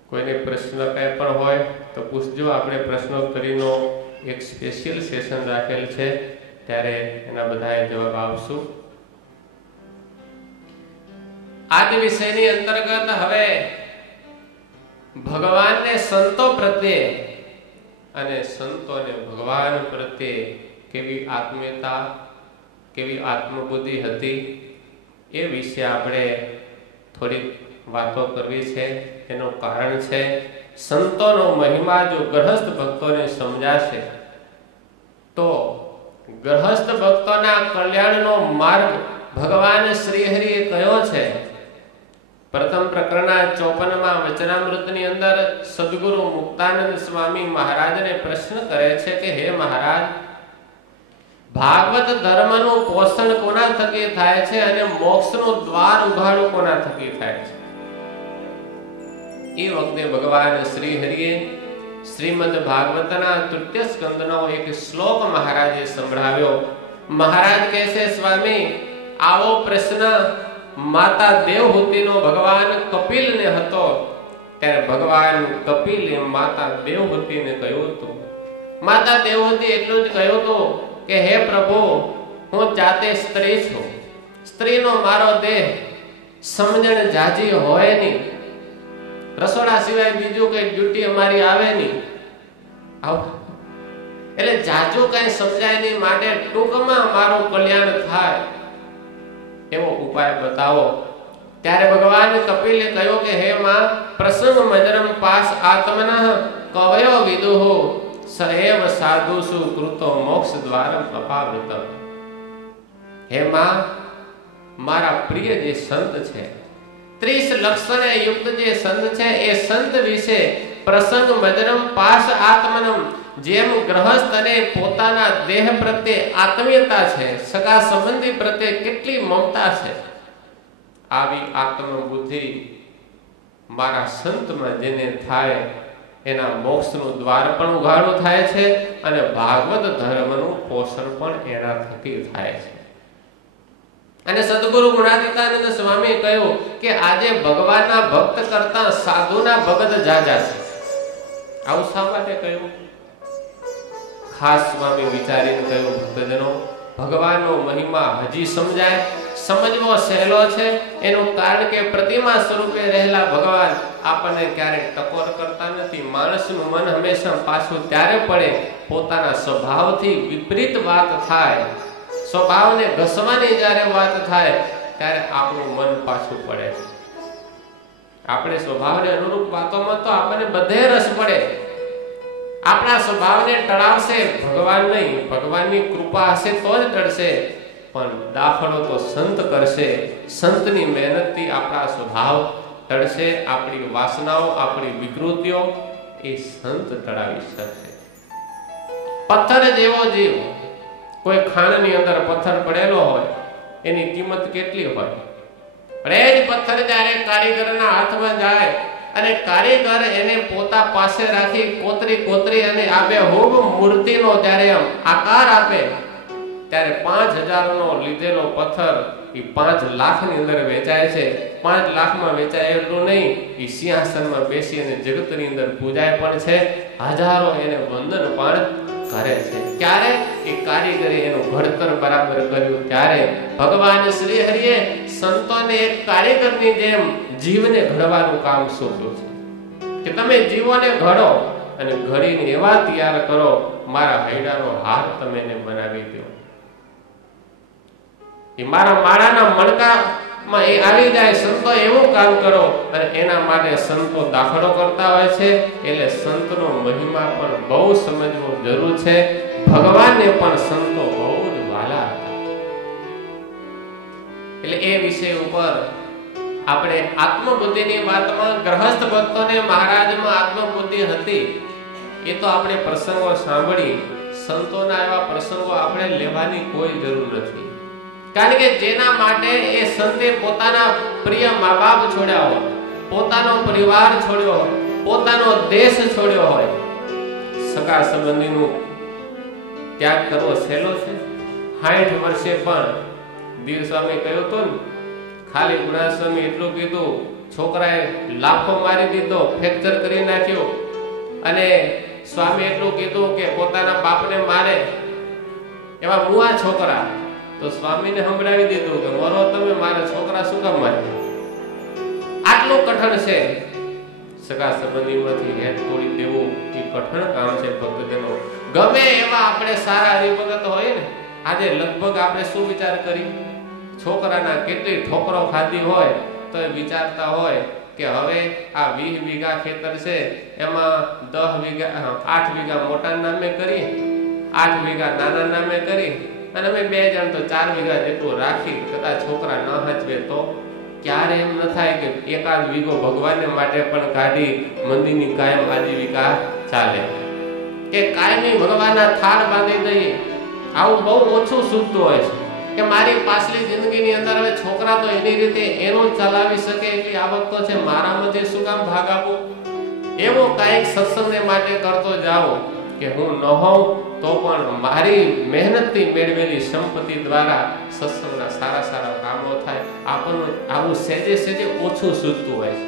કોઈને પ્રશ્ન કંઈ પણ હોય તો પૂછજો. આપણે પ્રશ્નોત્તરીનો એક સ્પેશિયલ સેશન રાખેલ છે, ત્યારે એના બધાએ જવાબ આપશું. આજ વિષયની અંતર્ગત હવે ભગવાનને સંતો પ્રત્યે અને સંતોને ભગવાન પ્રત્યે કેવી આત્મીયતા, કેવી આત્મબુદ્ધિ હતી, એ વિશે આપણે થોડી વાતો કરવી છે. એનું કારણ છે સંતોનો મહિમા જો ગ્રહસ્થ ભક્તોને સમજાશે તો ગ્રહસ્થ ભક્તોના કલ્યાણનો માર્ગ ભગવાન શ્રી હરિએ કયો છે. પ્રથમ પ્રકરણના 54માં વચનામૃતની અંદર સદગુરુ મુક્તાનંદ સ્વામી મહારાજને પ્રશ્ન કરે છે કે હે મહારાજ, ભાગવત ધર્મનું પોષણ કોના થકી થાય છે અને મોક્ષનું દ્વાર ઉઘાડું કોના થકી થાય છે. એ વખતે ભગવાન શ્રી હરિએ શ્રીમદ ભાગવતના 3ય સ્કંદનો એક શ્લોક મહારાજે સંભળાવ્યો. મહારાજ કહે છે, સ્વામી આવો પ્રશ્ન માતા દેવહૂતિનો ભગવાન કપિલને હતો. ત્યારે ભગવાન કપિલે માતા દેવહૂતિને કહ્યું હતું, માતા દેવહૂતિ એટલું જ કહ્યું હતું કે હે પ્રભુ, હું જાતે સ્ત્રી છું. સ્ત્રીનો મારો દેહ સમજણ જાજી હોય નહીં. રસોડા સિવાય બીજું કઈ ડ્યુટી અમારી આવે નહીં. એટલે જાજુ કઈ સમજાય નહીં. માટે ટૂંકમાં મારું કલ્યાણ થાય એવો ઉપાય બતાવો. ત્યારે ભગવાન કપિલે કહ્યું કે હે માં, પ્રસંગ મજરમ પાસ આત્મનઃ કવયો વિદુહુ સએવ સાધુસુ કૃતો મોક્ષ દ્વારમ અપાવૃતમ. હે માં, મારા પ્રિય જે સંત છે, 30 લક્ષણે યુક્ત જે સંત છે, એ સંત વિશે પ્રસંગ મજરમ પાસ આત્મનમ, જેમ ગ્રહસ્થ અને પોતાના દેહ પ્રત્યે આત્મીયતા છે, સગા સંબંધી પ્રત્યે કેટલી મમતા છે, આવી આત્મ બુદ્ધિ મારા સંતમાં જેને થાય એના મોક્ષનું દ્વાર પણ ઉઘાડું થાય છે અને ભાગવત ધર્મનું પોષણ પણ એના થકી થાય છે. અને સદગુરુ ગુણાતીતાનંદ સ્વામી કહ્યું કે આજે ભગવાનના ભક્ત કરતા સાધુના ભગત જાજા છે. આવું શા માટે કહ્યું? ખાસ સ્વામી વિચારીને કહ્યું, ભક્તજનો, ભગવાનનો મહિમા હજી સમજાય, સમજવો સહેલો છે. એનું કારણ કે પ્રતિમા સ્વરૂપે રહેલા ભગવાન આપણને ક્યારેય ટકોર કરતા નથી. માણસનું મન હંમેશા પાછું ત્યારે પડે પોતાના સ્વભાવથી વિપરીત વાત થાય, સ્વભાવને ઘસવાની જ્યારે વાત થાય ત્યારે આપણું મન પાછું પડે. આપણે સ્વભાવને અનુરૂપ વાતોમાં તો આપણને બધે રસ પડે. આપણા સ્વભાવને ટળાવશે ભગવાન નહીં. ભગવાનની કૃપા હશે તો જ ટળશે, પણ દાખલો તો સંત કરશે. સંતની મહેનતથી આપણા સ્વભાવ ટળશે, આપણી વાસનાઓ, આપણી વિકૃતિઓ એ સંત ટળાવી શકશે. પથ્થર જેવો જીવ, કોઈ ખાણની અંદર પથ્થર પડેલો હોય, એની કિંમત કેટલી હોય? પણ એ જ પથ્થર જ્યારે કારીગરના હાથમાં જાય અને કારીગર એને પોતા પાસે રાખી કોતરી અને આબેહૂબ મૂર્તિનો જ્યારે આકાર આપે, ત્યારે 5000 નો લીધેલો પથ્થર એ 5 લાખની અંદર વેચાય છે. 5 લાખમાં વેચાય એટલું નહીં, એ સિંહાસનમાં બેસી અને જગતની અંદર પૂજાય પણ છે. હજારો એને વંદન પણ કરે છે. ક્યારે? એ કારીગરે એનું ઘડતર બરાબર કર્યું. ત્યારે ભગવાન શ્રી હરિએ સંતોને એક કારીગરની જેમ જીવને ઘડવાનું કામ સોંપ્યું છે કે તમે જીવોને ઘડો અને ઘડીને એવા તૈયાર કરો, મારા હૈડાનો હાર તમે એને બનાવી દો. એ મારા માળાના મણકામાં એ આવી જાય. સંતો એવું કામ કરો અને એના માટે સંતો દાખલો કરતા હોય છે. એટલે સંતનો મહિમા પણ બહુ સમજવો જરૂર છે. ભગવાનને પણ સંતો બહુ જ વાલા હતા. એટલે એ વિષય ઉપર આપણે આત્મબુદ્ધિની વાતમાં ગ્રહસ્થ ભક્તોને મહારાજમાં આત્મબુદ્ધિ હતી એ તો આપણે પ્રસંગો સાંભળી. સંતોના એવા પ્રસંગો આપણે લેવાની કોઈ જરૂર નથી. કારણ કે જેના માટે એ સંતે પોતાના પ્રિય મા બાપ છોડ્યા હોય, પોતાનો પરિવાર છોડ્યો હોય, પોતાનો દેશ છોડ્યો હોય, સગા સંબંધીનું ત્યાગ કરવો સહેલો છે? 60 વર્ષે પણ દીર સ્વામી કહ્યું હતું ને, ખાલી ગુણા સ્વામી એટલું કીધું, છોકરાએ લાફો મારી દીધો, ફ્રેક્ચર કરી નાખ્યો, અને સ્વામી એટલું કીધું કે પોતાના બાપને મારે એવા મુઆ છોકરા, તો સ્વામીને સંભળાવી દીધું કે મરો તમે, મારા છોકરા શું કામ મારે? આટલું કઠણ છે. સગા સંબંધીમાંથી હેત તોડી દેવું એ કઠણ કામ છે ભક્તજનો. ગમે એવા આપણે સારા હરિભગત હોય ને, આજે લગભગ આપણે શું વિચાર કરી? છોકરાના કેટલી ઠોકરો ખાધી હોય તો એ વિચારતા હોય કે હવે આ 20 વીઘા ખેતર છે, એમાં 10 વીઘા 8 વીઘા મોટા નામે કરી, 8 વીઘા નાના નામે કરી, અને અમે 2 જણ તો 4 વીઘા જેટલું રાખી, કદાચ છોકરા ન હચવે તો? ક્યારે એમ ન થાય કે એકાદ વીઘો ભગવાનને માટે પણ કાઢી મંદિરની કાયમ આજીવિકા ચાલે, કે કાયમી ભગવાનના થાળ બાંધી દઈએ? આવું બહુ ઓછું સૂચતું હોય છે કે મારી પાછલી જિંદગીની અંદર હવે છોકરા તો એની રીતે એનું ચલાવી શકે એટલી આવક તો છે, મારામાંથી શું કામ ભાગ આપું? એવો કાંઈક સત્સંગને માટે કરતો જાઓ કે હું ન હોઉં તો પણ મારી મહેનતથી મેળવેલી સંપત્તિ દ્વારા સત્સંગના સારા સારા કામો થાય. આપણને આવું સેજે ઓછું સૂચતું હોય છે.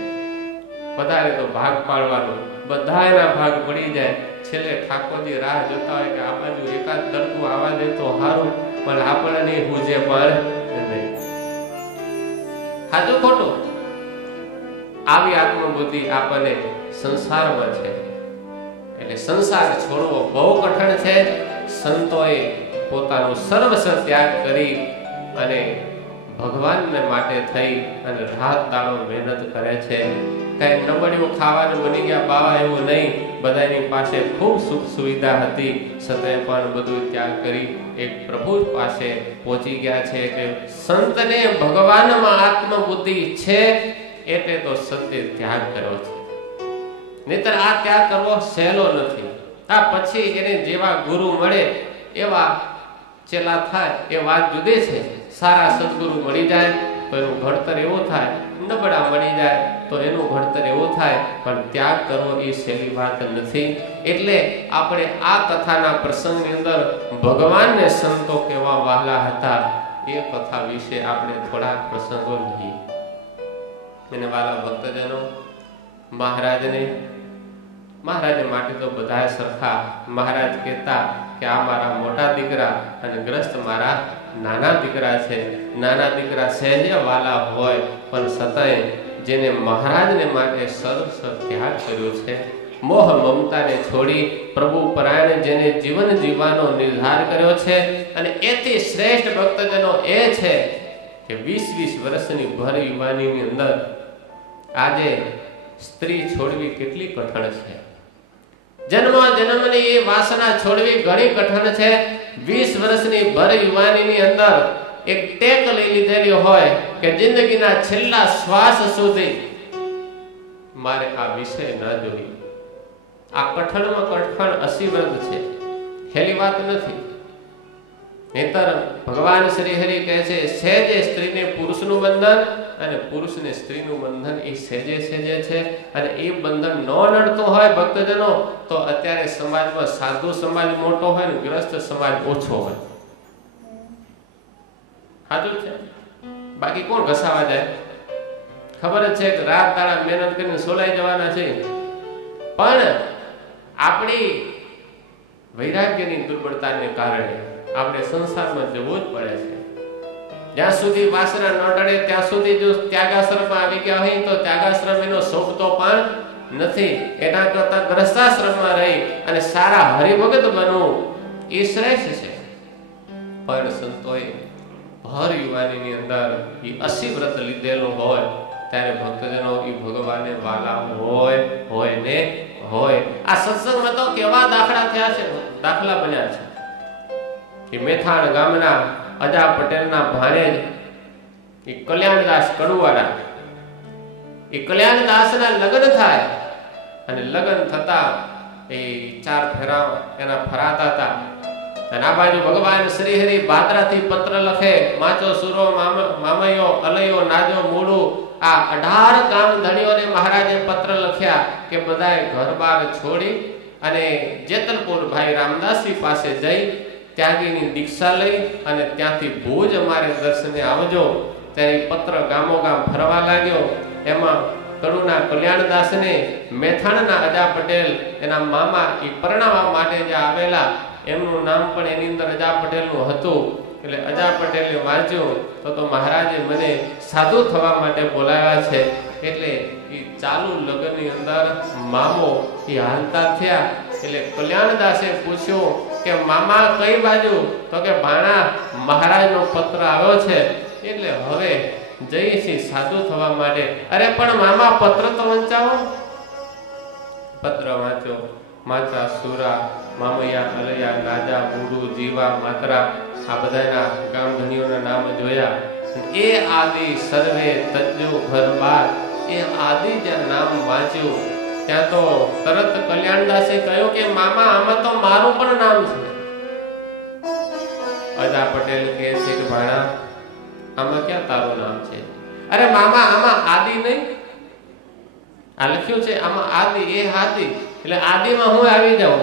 બધાને તો ભાગ પાડવાનો, બધા એના ભાગ પડી જાય. છેલ્લે ઠાકોરજી રાહ જોતા હોય કે આ બાજુ એકાદ તડકું આવવા દે તો સારું, પણ આપણને હુજે પણ નહીં. સાચું ખોટું? આવી આત્મબુદ્ધિ આપણને સંસારમાં છે. એટલે સંસાર છોડવો બહુ કઠણ છે. સંતોએ પોતાનું સર્વસ્વ ત્યાગ કરી અને ભગવાનને માટે થઈ અને રાત દાડો મહેનત કરે છે. કઈ નબળીઓ ખાવાનું બની ગયા બાવા એવું નહીં. બધાની પાસે ખૂબ સુખ સુવિધા હતી, છતાંય પણ બધું ત્યાગ કરી એક પ્રભુ પાસે પહોંચી ગયા છે. કે સંતને ભગવાનમાં આત્મબુદ્ધિ છે એટલે તો સંતે ત્યાગ કર્યો છે. નહીતર આ ત્યાગ કરવો સહેલો નથી. આ પછી એને જેવા ગુરુ મળે એવા ચેલા થાય એ વાત જુદી છે. સારા સદગુરુ મળી જાય તો એનું ઘડતર એવું થાય, નબળા મળી જાય તો એનું ઘડતર એવું થાય, પણ ત્યાગ કરવો એ સહેલી વાત નથી. એટલે આપણે આ કથાના પ્રસંગની અંદર ભગવાનને સંતો કેવા વહાલા હતા એ કથા વિશે આપણે થોડા પ્રસંગો લઈએ. એને વાલા ભક્તજનો, મહારાજ માટે તો બધા સરખા. મહારાજ કહેતા કે આ મારા મોટા દીકરા અને ગ્રસ્ત મારા નાના દીકરા છે. નાના દીકરા સહેજે વાલા હોય પણ છતાંય જેને મહારાજને માટે સર્વસ્વ ત્યાગ કર્યો છે, મોહ મમતાને છોડી પ્રભુ પરાયણ જેને જીવન જીવવાનો નિર્ધાર કર્યો છે, અને એથી શ્રેષ્ઠ ભક્તજનો એ છે કે 20-20 વર્ષની ભર યુવાનીની અંદર આજે સ્ત્રી છોડવી કેટલી કઠણ છે. જન્મ જન્મની એ વાસના છોડવી ઘણી કઠણ છે. 20 વર્ષની ભર યુવાનીની અંદર એક ટેક લઈ લીધેલી હોય કે જિંદગીના છેલ્લા શ્વાસ સુધી મારે આ વિષય ન જોઈએ. આ કઠણમાં કઠણ અસીવ્રત છે, ખેલી વાત નથી. નહીતર ભગવાન શ્રી હરિ કહે છે સહેજે સ્ત્રીને પુરુષનું બંધન અને પુરુષને સ્ત્રીનું બંધન એ સહેજે સહેજે છે. અને એ બંધન ન નડતું હોય ભક્તજનો તો અત્યારે સમાજમાં સાધુ સમાજ મોટો હોય ને ગ્રસ્ત સમાજ ઓછો હોય. સાચું છે. બાકી કોણ ઘસાવા જાય? ખબર જ છે કે રાત દાડા મહેનત કરીને સોલાઈ જવાના છે. પણ આપણી વૈરાગ્યની દુર્બળતાને કારણે આપણે સંસારમાં જવું જ પડે છે. જ્યાં સુધી વાસના ન ટળે ત્યાં સુધી જો ત્યાગાશ્રમમાં આવી ગયા હોય તો ત્યાગાશ્રમ એનો શોભતો પણ નથી. એના કરતા ગ્રસ્તાશ્રમમાં રહી અને સારા હરિભગત બનવું એ શ્રેષ્ઠ છે. પણ સંતોએ ભર યુવાનીની અંદર એ 80 વ્રત લીધેલું હોય ત્યારે ભક્તજનો એ ભગવાનને વાલા હોય ને હોય. આ સત્સંગમાં તો કેવા દાખલા થયા છે, દાખલા બન્યા છે કે મેથાણ ગામના અજા પટેલના ભાણેજ એ કલ્યાણદાસ કડુવાડા, એ કલ્યાણદાસના લગ્ન થાય અને લગ્ન થતા એ 4 ફેરા એના ફરાતા હતા. અને આ બાજુ ભગવાન શ્રી હરિ બાદરાથી પત્ર લખે, માચો સુરો મામયો અલયો નાજો મૂળું. આ 18 ગામ ધણીઓને મહારાજે પત્ર લખ્યા કે બધાએ ઘર-બાર છોડી અને જેતલપુર ભાઈ રામદાસજી પાસે જઈ ત્યાગીની દીક્ષા લઈ અને ત્યાંથી ભુજ અમારે દર્શને આવજો. ત્યારે પત્ર ગામો ગામ ફરવા લાગ્યો. એમાં કરુણા કલ્યાણદાસને મેથાણના અજા પટેલ એના મામા એ પરણાવવા માટે જે આવેલા એમનું નામ પણ એની અંદર અજા પટેલનું હતું. એટલે અજા પટેલે વાંચ્યું તો મહારાજે મને સાધુ થવા માટે બોલાવ્યા છે. એટલે એ ચાલુ લગ્નની અંદર મામો એ હાલતા થયા. એટલે કલ્યાણદાસે પૂછ્યું કે મામા કઈ બાજુ? તો કે ભાણા મહારાજનો પત્ર આવ્યો છે એટલે હવે જઈએ છીએ સાધુ થવા માટે. અરે પણ મામા પત્ર તો વંચાવો. પત્ર વાંચ્યો. માચા સુરા મામૈયા અલૈયા નાજા બુડુ જીવા માત્રા આ બધાના ગામ ધણીઓના નામ જોયા. એ આદિ સર્વે તજ્જો ઘર બાર, એ આદિ જ્યાં નામ વાંચ્યું ત્યાં તો તરત કલ્યાણદાસે કહ્યું કે મામા આમાં તો મારું પણ નામ છે. અજા પટેલ કહે છે કે ભાણા આમાં ક્યાં તારું નામ છે? અરે મામા આમાં આદિ નહીં, આ લખ્યું છે આમાં આદિ, એ આદિ એટલે આદિમાં હું આવી જાઉં.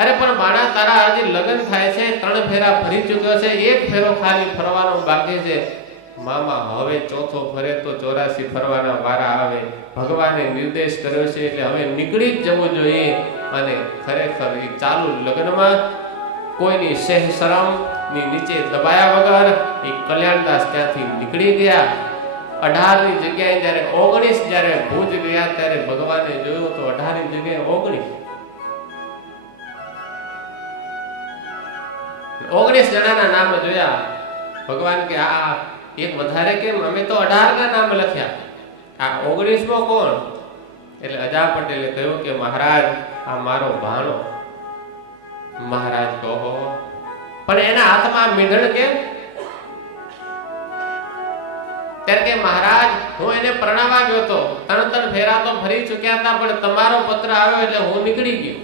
અરે પણ ભાણા તારા આજે લગ્ન થાય છે, 3 ફેરા ફરી ચૂક્યો છે, 1 ફેરો ખાલી ફરવાનો બાકી છે. મામા હવે ચોથો ફરે તો 84 ફરવાના વારા આવે. ભગવાને નિર્દેશ કર્યો છે એટલે હવે નીકળી જ જવું જોઈએ. અને ખરેખર એ ચાલુ લગ્નમાં કોઈની સહેજ શરમ ની નીચે દબાયા વગર એ કલ્યાણદાસ ત્યાંથી નીકળી ગયા. 18 ની જગ્યાએ જ્યારે 19 જ્યારે ભુજ ગયા ત્યારે ભગવાને જોયું તો 18 ની જગ્યાએ 19 જણાના નામ જોયા. ભગવાન કે આ એક વધારે કેમ? અમે તો 18 ના નામ લખ્યા, આ 19મો કોણ? એટલે અજા પટેલે કહ્યું કે મહારાજ આ મારો ભાણો. મહારાજ કહો પણ એના હાથમાં મીંઢણ કેમ? ત્યારે કે મહારાજ હું એને પરણાવવા ગયો તો, 3 ફેરા તો ફરી ચૂક્યા હતા પણ તમારો પત્ર આવ્યો એટલે હું નીકળી ગયો.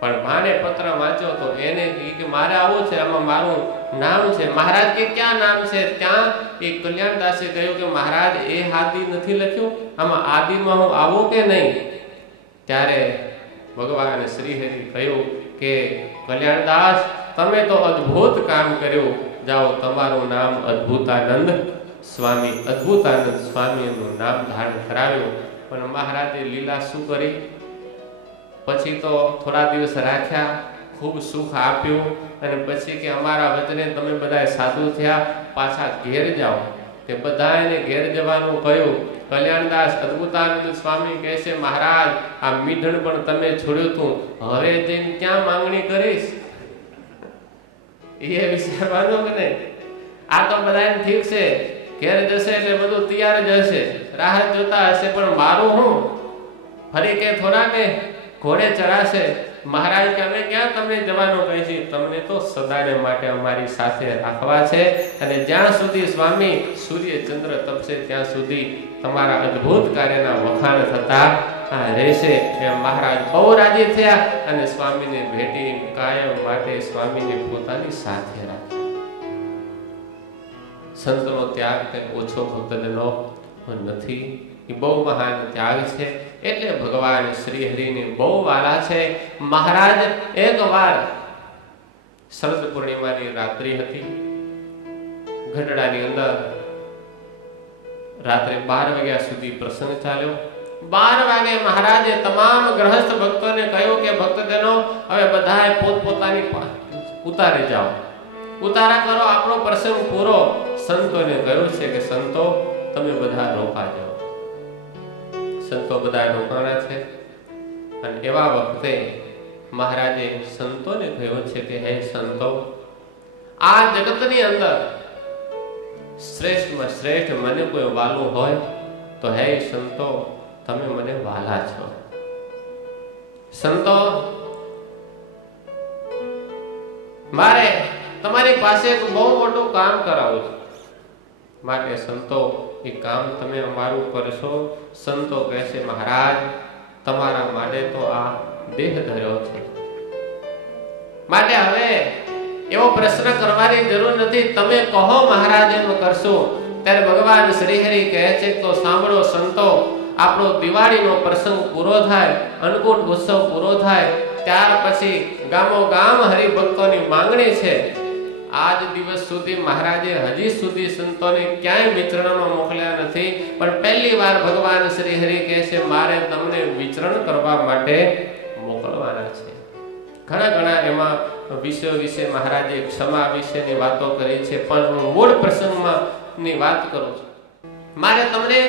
પણ ભાણે પત્ર વાંચ્યો તો એને કે મારે આવું છે, આમાં મારું નામ છે. મહારાજ કે ક્યાં નામ છે? ત્યાં એ કલ્યાણદાસે કહ્યું કે મહારાજ એ આદિ નથી લખ્યું, આમાં આદિમાં હું આવું કે નહીં? ત્યારે ભગવાન શ્રી હરિ કહ્યું કે કલ્યાણદાસ તમે તો અદ્ભુત કામ કર્યું, જાઓ તમારું નામ અદ્ભુતાનંદ સ્વામી, અદ્ભુતાનંદ સ્વામી એનું નામ ધારણ કરાવ્યું. પણ મહારાજે લીલા શું કરી? પછી તો થોડા દિવસ રાખ્યા, ખૂબ સુખ આપ્યું અને પછી કે અમારા વચને તમે બધા સાધુ થયા, પાછા ઘેર જાઓ. તે બધાને ઘેર જવાનું કહ્યું. કલ્યાણદાસ અદ્ભુતાનંદ સ્વામી કહે છે મહારાજ આ મીંઢણ પણ તમે છોડ્યું તું, હવે જઈને ક્યાં માંગણી કરીશ? એ વિચારવાનું કે નહીં? આ તો બધાને ઠીક છે, ઘેર જશે એટલે બધું તૈયાર જ હશે, રાહ જોતા હશે, પણ મારું હું ફરી કે થોડા ને ઘોડે ચડાશે. મહારાજ કે અમે ક્યાં તમને જવાનું કહે છે, તમને તો સદાને માટે અમારી સાથે રાખવા છે, અને જ્યાં સુધી સ્વામી સૂર્ય ચંદ્ર તપશે ત્યાં સુધી તમારા અદ્ભુત કાર્યના વખાણ થતા રહેશે. એ મહારાજ બહુ રાજી થયા અને સ્વામીને ભેટી કાયમ માટે સ્વામીને પોતાની સાથે રાખ્યા. સંતનો ત્યાગ કંઈ ઓછો ભક્તજનો નથી, એ બહુ મહાન ત્યાગ છે. એટલે ભગવાન શ્રી હરિને બહુ વાલા છે. મહારાજ એકવાર શરદ પૂર્ણિમાની રાત્રિ હતી. ગઢડાની અંદર રાત્રે 12 વાગ્યા સુધી પ્રસંગ ચાલ્યો. 12 વાગે મહારાજે તમામ ગ્રહસ્થ ભક્તોને કહ્યું કે ભક્તજનો હવે બધાએ પોતપોતાની ઉતારે જાઓ, ઉતારા કરો, આપણો પ્રસંગ પૂરો. સંતોને કહ્યું છે કે સંતો તમે બધા રોકા જાઓ. સંતો બધા રોકાણા છે. અને એવા વખતે મહારાજે સંતોને કહ્યું છે કે હે સંતો, આ જગતની અંદર શ્રેષ્ઠમાં શ્રેષ્ઠ મને કોઈ વાલું હોય તો હે સંતો તમે મને વાલા છો. સંતો, મારે તમારી પાસે એક બહુ મોટું કામ કરાવવું છે, માટે સંતો એ કામ તમે અમારું કરશો. સંતો કહે છે મહારાજ તમારા માટે તો આ દેહ ધર્યો છે, માટે હવે એવો પ્રશ્ન કરવાની જરૂર નથી, તમે કહો મહારાજ એમ કરશું. ત્યારે ભગવાન શ્રીહરિ કહે છે તો સાંભળો સંતો, આપણો દિવાળીનો પ્રસંગ પૂરો થાય, અન્નકૂટ ઉત્સવ પૂરો થાય, ત્યાર પછી ગામો ગામ હરિભક્તોની માંગણી છે. આજ દિવસ સુધી મહારાજે હજી સુધી સંતોને ક્યાંય વિચરણમાં મોકલ્યા નથી, પણ પહેલી વાર ભગવાન શ્રી હરિ કહે છે મારે તમને વિચરણ કરવા માટે મોકલવાના છે. ઘણા એમાં વિષયો વિશે મહારાજે ક્ષમા વિશેની વાતો કરી છે, પણ હું મૂળ પ્રસંગમાં ની વાત કરું છું. મારે તમને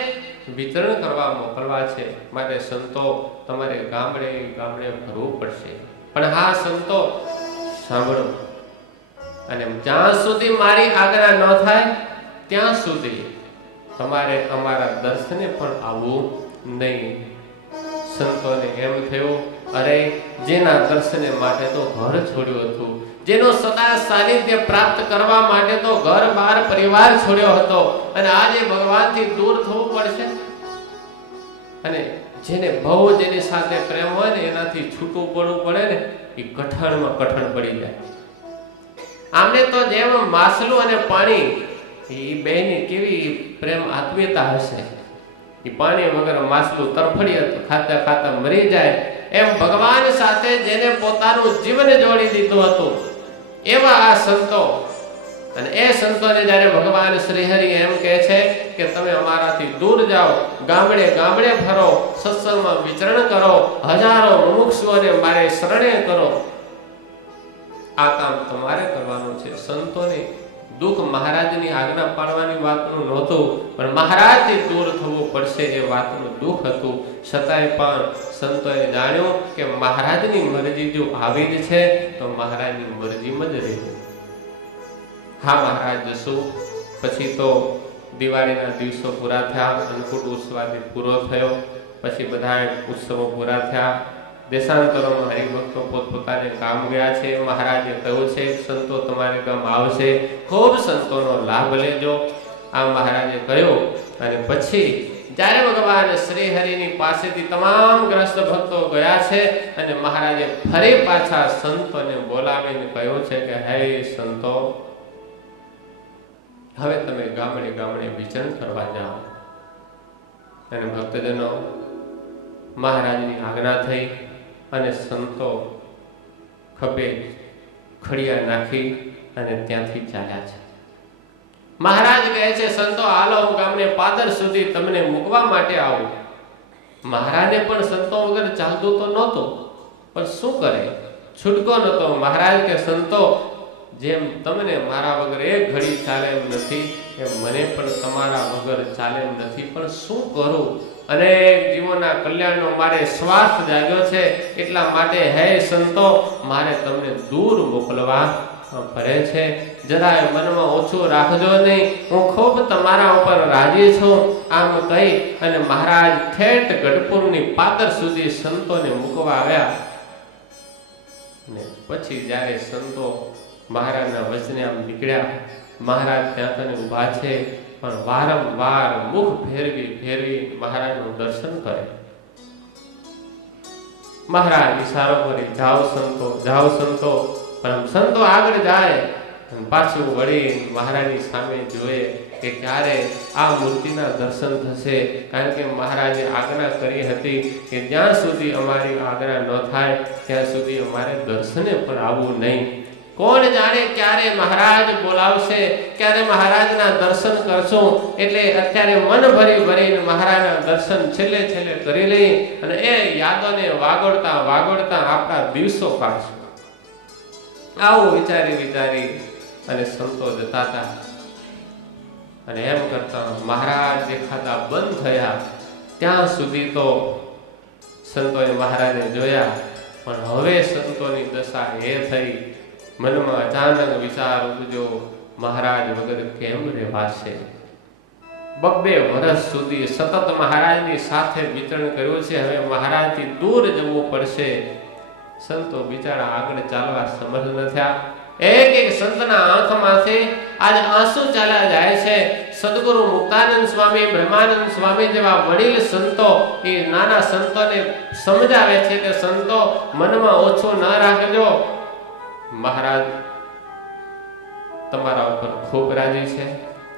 વિતરણ કરવા મોકલવા છે, માટે સંતો તમારે ગામડે ગામડે ફરવું પડશે. પણ હા સંતો સાંભળો, અને જ્યાં સુધી મારી આજ્ઞા ન થાય ત્યાં સુધી તમારે અમારા દર્શને પણ આવવું નહીં. સંતોને એમ થયું, અરે જેના દર્શને માટે તો ઘર છોડ્યું હતું, જેનો સદા સાનિધ્ય પ્રાપ્ત કરવા માટે તો ઘર બાર પરિવાર છોડ્યો હતો, અને આજે ભગવાનથી દૂર થવું પડશે. અને જેને બહુ જેની સાથે પ્રેમ હોય ને એનાથી છૂટું પડવું પડે ને, એ કઠણમાં કઠણ પડી જાય. આમને તો જેમ માછલું અને પાણી એ બેની કેવી પ્રેમ આત્મીયતા હશે, એ પાણી વગર માછલું તરફડી ખાતા ખાતા મરી જાય, એમ ભગવાન સાથે જેને પોતાનું જીવન જોડી દીધું હતું એવા આ સંતો. અને એ સંતોને જ્યારે ભગવાન શ્રી હરિ એમ કહે છે કે તમે અમારાથી દૂર જાઓ, ગામડે ગામડે ફરો, સત્સંગમાં વિચરણ કરો, હજારો મુમુક્ષુઓને મારે શરણે કરો, આ કામ તમારે કરવાનું છે. સંતોને દુઃખ મહારાજની આજ્ઞા પાળવાની વાતનું નહોતું, પણ મહારાજથી દૂર થવું પડશે એ વાતનું દુઃખ હતું. છતાંય પણ સંતોએ જાણ્યું કે મહારાજની મરજી જો આવી જ છે તો મહારાજની મરજીમાં જ રહેવું. હા મહારાજ જશું. પછી તો દિવાળીના દિવસો પૂરા થયા, અન્નકૂટ ઉત્સવાદી પૂરો થયો, પછી બધા ઉત્સવો પૂરા થયા. દેશાંતરોમાં હરિભક્તો પોતપોતાને ગામ ગયા છે. મહારાજે કહ્યું છે સંતો તમારે ગામ આવશે, ખૂબ સંતોનો લાભ લેજો, આ મહારાજે કહ્યું. અને પછી જ્યારે ભગવાન શ્રી હરિની પાસેથી તમામ ગ્રસ્ત ભક્તો ગયા છે, અને મહારાજે ફરી પાછા સંતોને બોલાવીને કહ્યું છે કે હે સંતો, હવે તમે ગામડે ગામડે વિચરણ કરવા જાઓ. અને ભક્તજનો મહારાજની આજ્ઞા થઈ અને સંતો ખભે ખડિયા નાખી અને ત્યાંથી ચાલ્યા છે. મહારાજ કહે છે સંતો હાલો, હું ગામને પાદર સુધી તમને મૂકવા માટે આવું. મહારાજે પણ સંતો વગર ચાલતું તો નહોતું, પણ શું કરે, છૂટકો નહોતો. મહારાજ કે સંતો, જેમ તમને મારા વગર એક ઘડી ચાલે એમ નથી, એમ મને પણ તમારા વગર ચાલે એમ નથી, પણ શું કરું? અનેક જીવોના કલ્યાણનો મારે સ્વાર્થ જાગ્યો છે, એટલા માટે હે સંતો મારે તમને દૂર મોકલવા પડે છે. જરાય મનમાં ઓછું રાખજો નહીં, હું ખૂબ તમારા ઉપર રાજી છું. આમ કહી અને મહારાજ ઠેઠ ગઢપુરની પાદર સુધી સંતોને મૂકવા આવ્યા. ને પછી જ્યારે સંતો મહારાજના વચને આમ નીકળ્યા, મહારાજ ત્યાં કને ઊભા છે, પણ વારંવાર મુખ ફેરવી ફેરવી મહારાજનું દર્શન કરે. મહારાજ ઈશારો કરી, જાઓ સંતો, જાઓ સંતો. પણ સંતો આગળ જાય, પાછું વળી મહારાજની સામે જોઈએ કે ક્યારે આ મૂર્તિના દર્શન થશે. કારણ કે મહારાજે આજ્ઞા કરી હતી કે જ્યાં સુધી અમારી આજ્ઞા ન થાય ત્યાં સુધી અમારે દર્શને પણ આવવું નહીં. કોણ જાણે ક્યારે મહારાજ બોલાવશે, ક્યારે મહારાજના દર્શન કરશું. એટલે અત્યારે મન ભરી ભરીને મહારાજના દર્શન છેલ્લે છેલ્લે કરી લઈ અને એ યાદોને વાગોળતા વાગોળતા આપણા દિવસો કાઢશું. આવું વિચારી વિચારી અને સંતો જતા હતા. અને એમ કરતા મહારાજ દેખાતા બંધ થયા. ત્યાં સુધી તો સંતોએ મહારાજને જોયા, પણ હવે સંતોની દશા એ થઈ, મનમાં અચાનક વિચાર ઉપજ્યો, મહારાજ વગર કેમ રહેવાશે. 2 વર્ષ સુધી સતત મહારાજની સાથે વિચરણ કર્યું છે, હવે મહારાજથી દૂર જવું પડશે. સંતો બિચારા આગળ ચાલવા સમર્થ ન થયા. એક એક સંતના આંખમાંથી આજ આંસુ ચાલ્યા જાય છે. સદગુરુ મુક્તાનંદ સ્વામી, બ્રહ્માનંદ સ્વામી જેવા વડીલ સંતો એ નાના સંતોને સમજાવે છે કે સંતો મનમાં ઓછું ન રાખજો, મહારાજ તમારા ઉપર ખૂબ રાજી છે,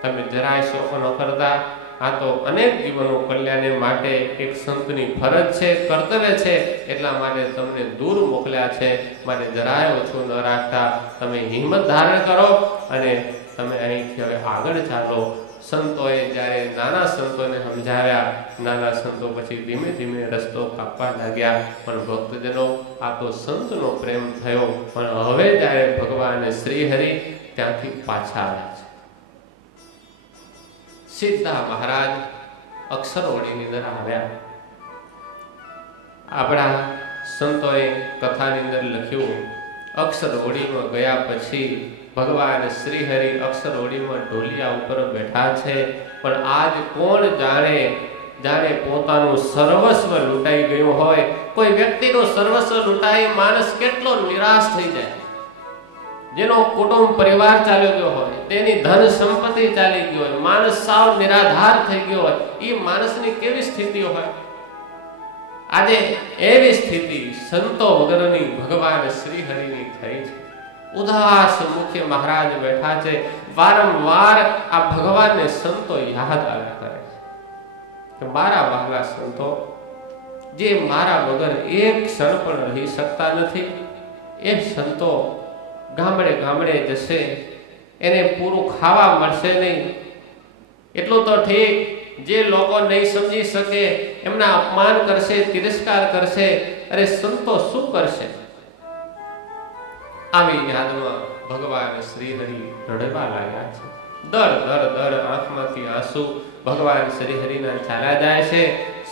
તમે જરાય શોક ન કરતા. આ તો અનેક જીવનો કલ્યાણ માટે એક સંતની ફરજ છે, કર્તવ્ય છે, એટલા માટે તમને દૂર મોકલ્યા છે. માટે જરાય ઓછું ન રાખતા, તમે હિંમત ધારણ કરો અને તમે અહીંથી હવે આગળ ચાલો. સંતોએ જ્યારે નાના સંતોને સમજાવ્યા, નાના સંતો પછી ધીમે ધીમે રસ્તો કાપવા લાગ્યા. પણ ભક્તજનો, આ તો સંતનો પ્રેમ થયો. પણ હવે જ્યારે ભગવાન શ્રી હરિ ત્યાંથી પાછા આવ્યા છે, સીધા મહારાજ અક્ષરવડીની અંદર આવ્યા. આપણા સંતોએ કથાની અંદર લખ્યું, અક્ષરવડીમાં ગયા પછી ભગવાન શ્રી હરિ અક્ષરવડીમાં ઢોલિયા ઉપર બેઠા છે. પણ આજ કોણ જાણે, જાણે પોતાનું સર્વસ્વ લૂંટાઈ ગયું હોય. કોઈ વ્યક્તિનું સર્વસ્વ લૂંટાઈ માણસ કેટલો નિરાશ થઈ જાય. જેનો કુટુંબ પરિવાર ચાલ્યો ગયો હોય, તેની ધન સંપત્તિ ચાલી ગઈ હોય, માણસ સાવ નિરાધાર થઈ ગયો હોય, એ માણસની કેવી સ્થિતિ હોય. આજે એવી સ્થિતિ સંતો વગરની ભગવાન શ્રી હરિની થઈ છે. ઉદાસ મુખે મહારાજ બેઠા છે. વારંવાર આ ભગવાનને સંતો યાદ આવ્યા કરે છે કે મારા વહાલા સંતો, જે મારા વગર એક ક્ષણ પણ રહી શકતા નથી, એ સંતો ગામડે ગામડે જશે, એને પૂરું ખાવા મળશે નહીં. એટલું તો ઠીક, જે લોકો નહીં સમજી શકે એમના અપમાન કરશે, તિરસ્કાર કરશે. અરે સંતો શું કરશે? આવી યાદમાં ભગવાન શ્રી હરિ રડવા લાગ્યા છે. દર દર દર આંખમાંથી આંસુ ભગવાન શ્રી હરિના ચાલ્યા જાય છે.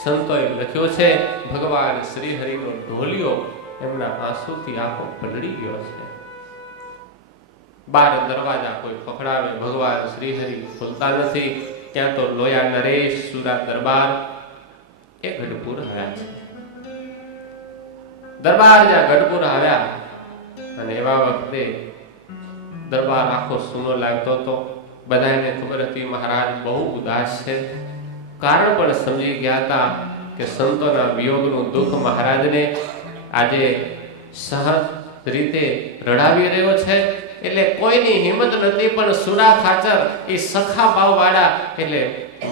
સંતોએ લખ્યું છે, ભગવાન શ્રી હરિનો ઢોલિયો એમના આંસુથી આંખો પલળી ગયો છે. 12 દરવાજા કોઈ પકડાવે, ભગવાન શ્રી હરિ ખોલતા નથી. ત્યાં તો લોયા નરેશ સુરા દરબાર એ ગઢપુર આવ્યા છે. દરબાર જ્યાં ગઢપુર આવ્યા અને એવા વખતે દરબાર આખો સૂનો લાગતો હતો. બધાને ખબર હતી મહારાજ બહુ ઉદાસ છે. કારણ પણ સમજી ગયા હતા કે સંતોના વિયોગનું દુઃખ મહારાજને આજે સહજ રીતે રડાવી રહ્યો છે. એટલે કોઈની હિંમત નથી. પણ સુરા ખાચર એ સખા ભાવવાળા એટલે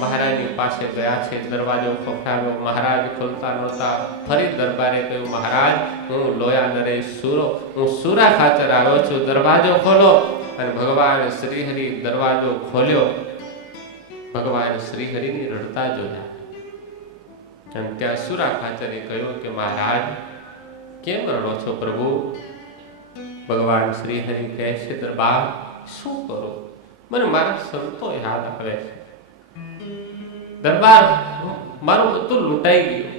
મહારાજની પાસે ગયા છે. દરવાજો ખખડાવ્યો, મહારાજ ખોલતા નહોતા. ફરી દરબારે કહ્યું, મહારાજ હું લોયા નરેશ સુરો, હું સુરા ખાચર આવ્યો છું, દરવાજો ખોલો. અને ભગવાન શ્રી હરિ દરવાજો ખોલ્યો. ભગવાન શ્રી હરિની રડતા જોયા. અને ત્યાં સુરા ખાચરે કહ્યું કે મહારાજ કેમ રડો છો પ્રભુ? ભગવાન શ્રી હરિ કહે છે, દરબાર શું કરું, મને મારા સંતો યાદ આવે છે. દરબાર મારું બધું લૂંટાઈ ગયું.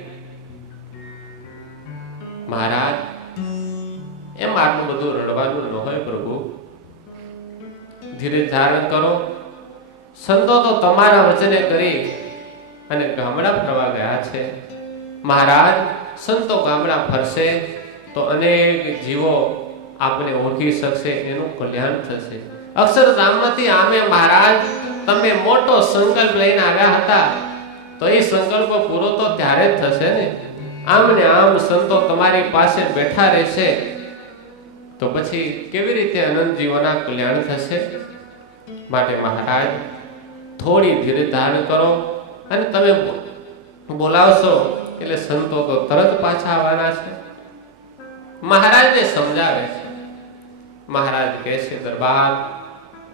મહારાજ એમ આટલું બધું રડવાનું ન હોય પ્રભુ. ધીરજ ધારણ કરો. સંતો તો તમારા વચને કરી અને ગામડા ફરવા ગયા છે. મહારાજ સંતો ગામડા ફરશે તો અનેક જીવો આપને ઓળખી શકશે, એનું કલ્યાણ થશે. અક્ષરધામમાંથી આમે મહારાજ તમે મોટો સંકલ્પ લઈને આવ્યા હતા, તો એ સંકલ્પ પૂરો તો ત્યારે જ થશે ને. આમ ને આમ સંતો તમારી પાસે બેઠા રહેશે તો પછી કેવી રીતે અનંત જીવોના કલ્યાણ થશે? માટે મહારાજ થોડી ધીરજ ધારણ કરો અને તમે બોલાવશો એટલે સંતો તો તરત પાછા આવવાના છે. મહારાજને સમજાવે છે. મહારાજ કહે છે, દરબાર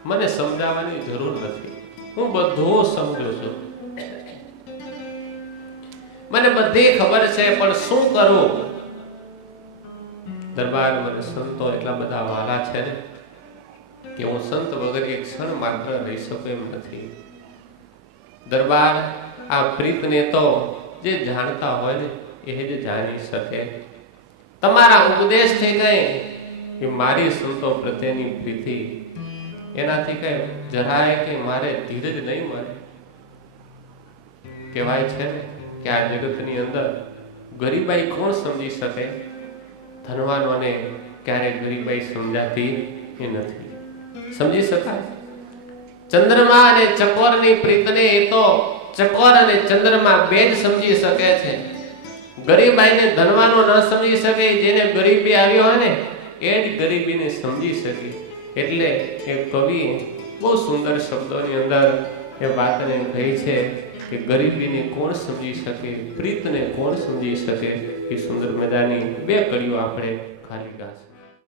મને સમજાવવાની જરૂર નથી, હું બધું સમજુ છું, મને બધી ખબર છે, પણ શું કરું? દરબાર મને સંતો એટલા બધા વાલા છે ને કે હું સંત વગર એક ક્ષણ માત્ર રહી શકું એમ નથી. દરબાર આ પ્રીતને તો જે જાણતા હોય ને એ જ જાણી શકે. તમારા ઉપદેશ થઈ ગઈ કે મારી સંતો પ્રત્યેની પ્રીતિ, એનાથી કઈ જરાય કે મારે ધીરજ નહીં મળે. કહેવાય છે કે આ જગતની અંદર ગરીબાઈ કોણ સમજી શકે? ધનવાનોને ક્યારેય ગરીબાઈ સમજાતી નથી, સમજી શકાય. ચંદ્રમા અને ચકોરની પ્રીતને એ તો ચકોર અને ચંદ્રમા બે જ સમજી શકે છે. ગરીબાઈને ધનવાનો ન સમજી શકે. જેને ગરીબી આવી હોય ને એ જ ગરીબીને સમજી શકે. એટલે એ કવિ બહુ સુંદર શબ્દોની અંદર એ વાતને કહી છે કે ગરીબીને કોણ સમજી શકે, પ્રીતને કોણ સમજી શકે. એ સુંદર મજાની બે કડીઓ આપણે ખાલી ગાશે.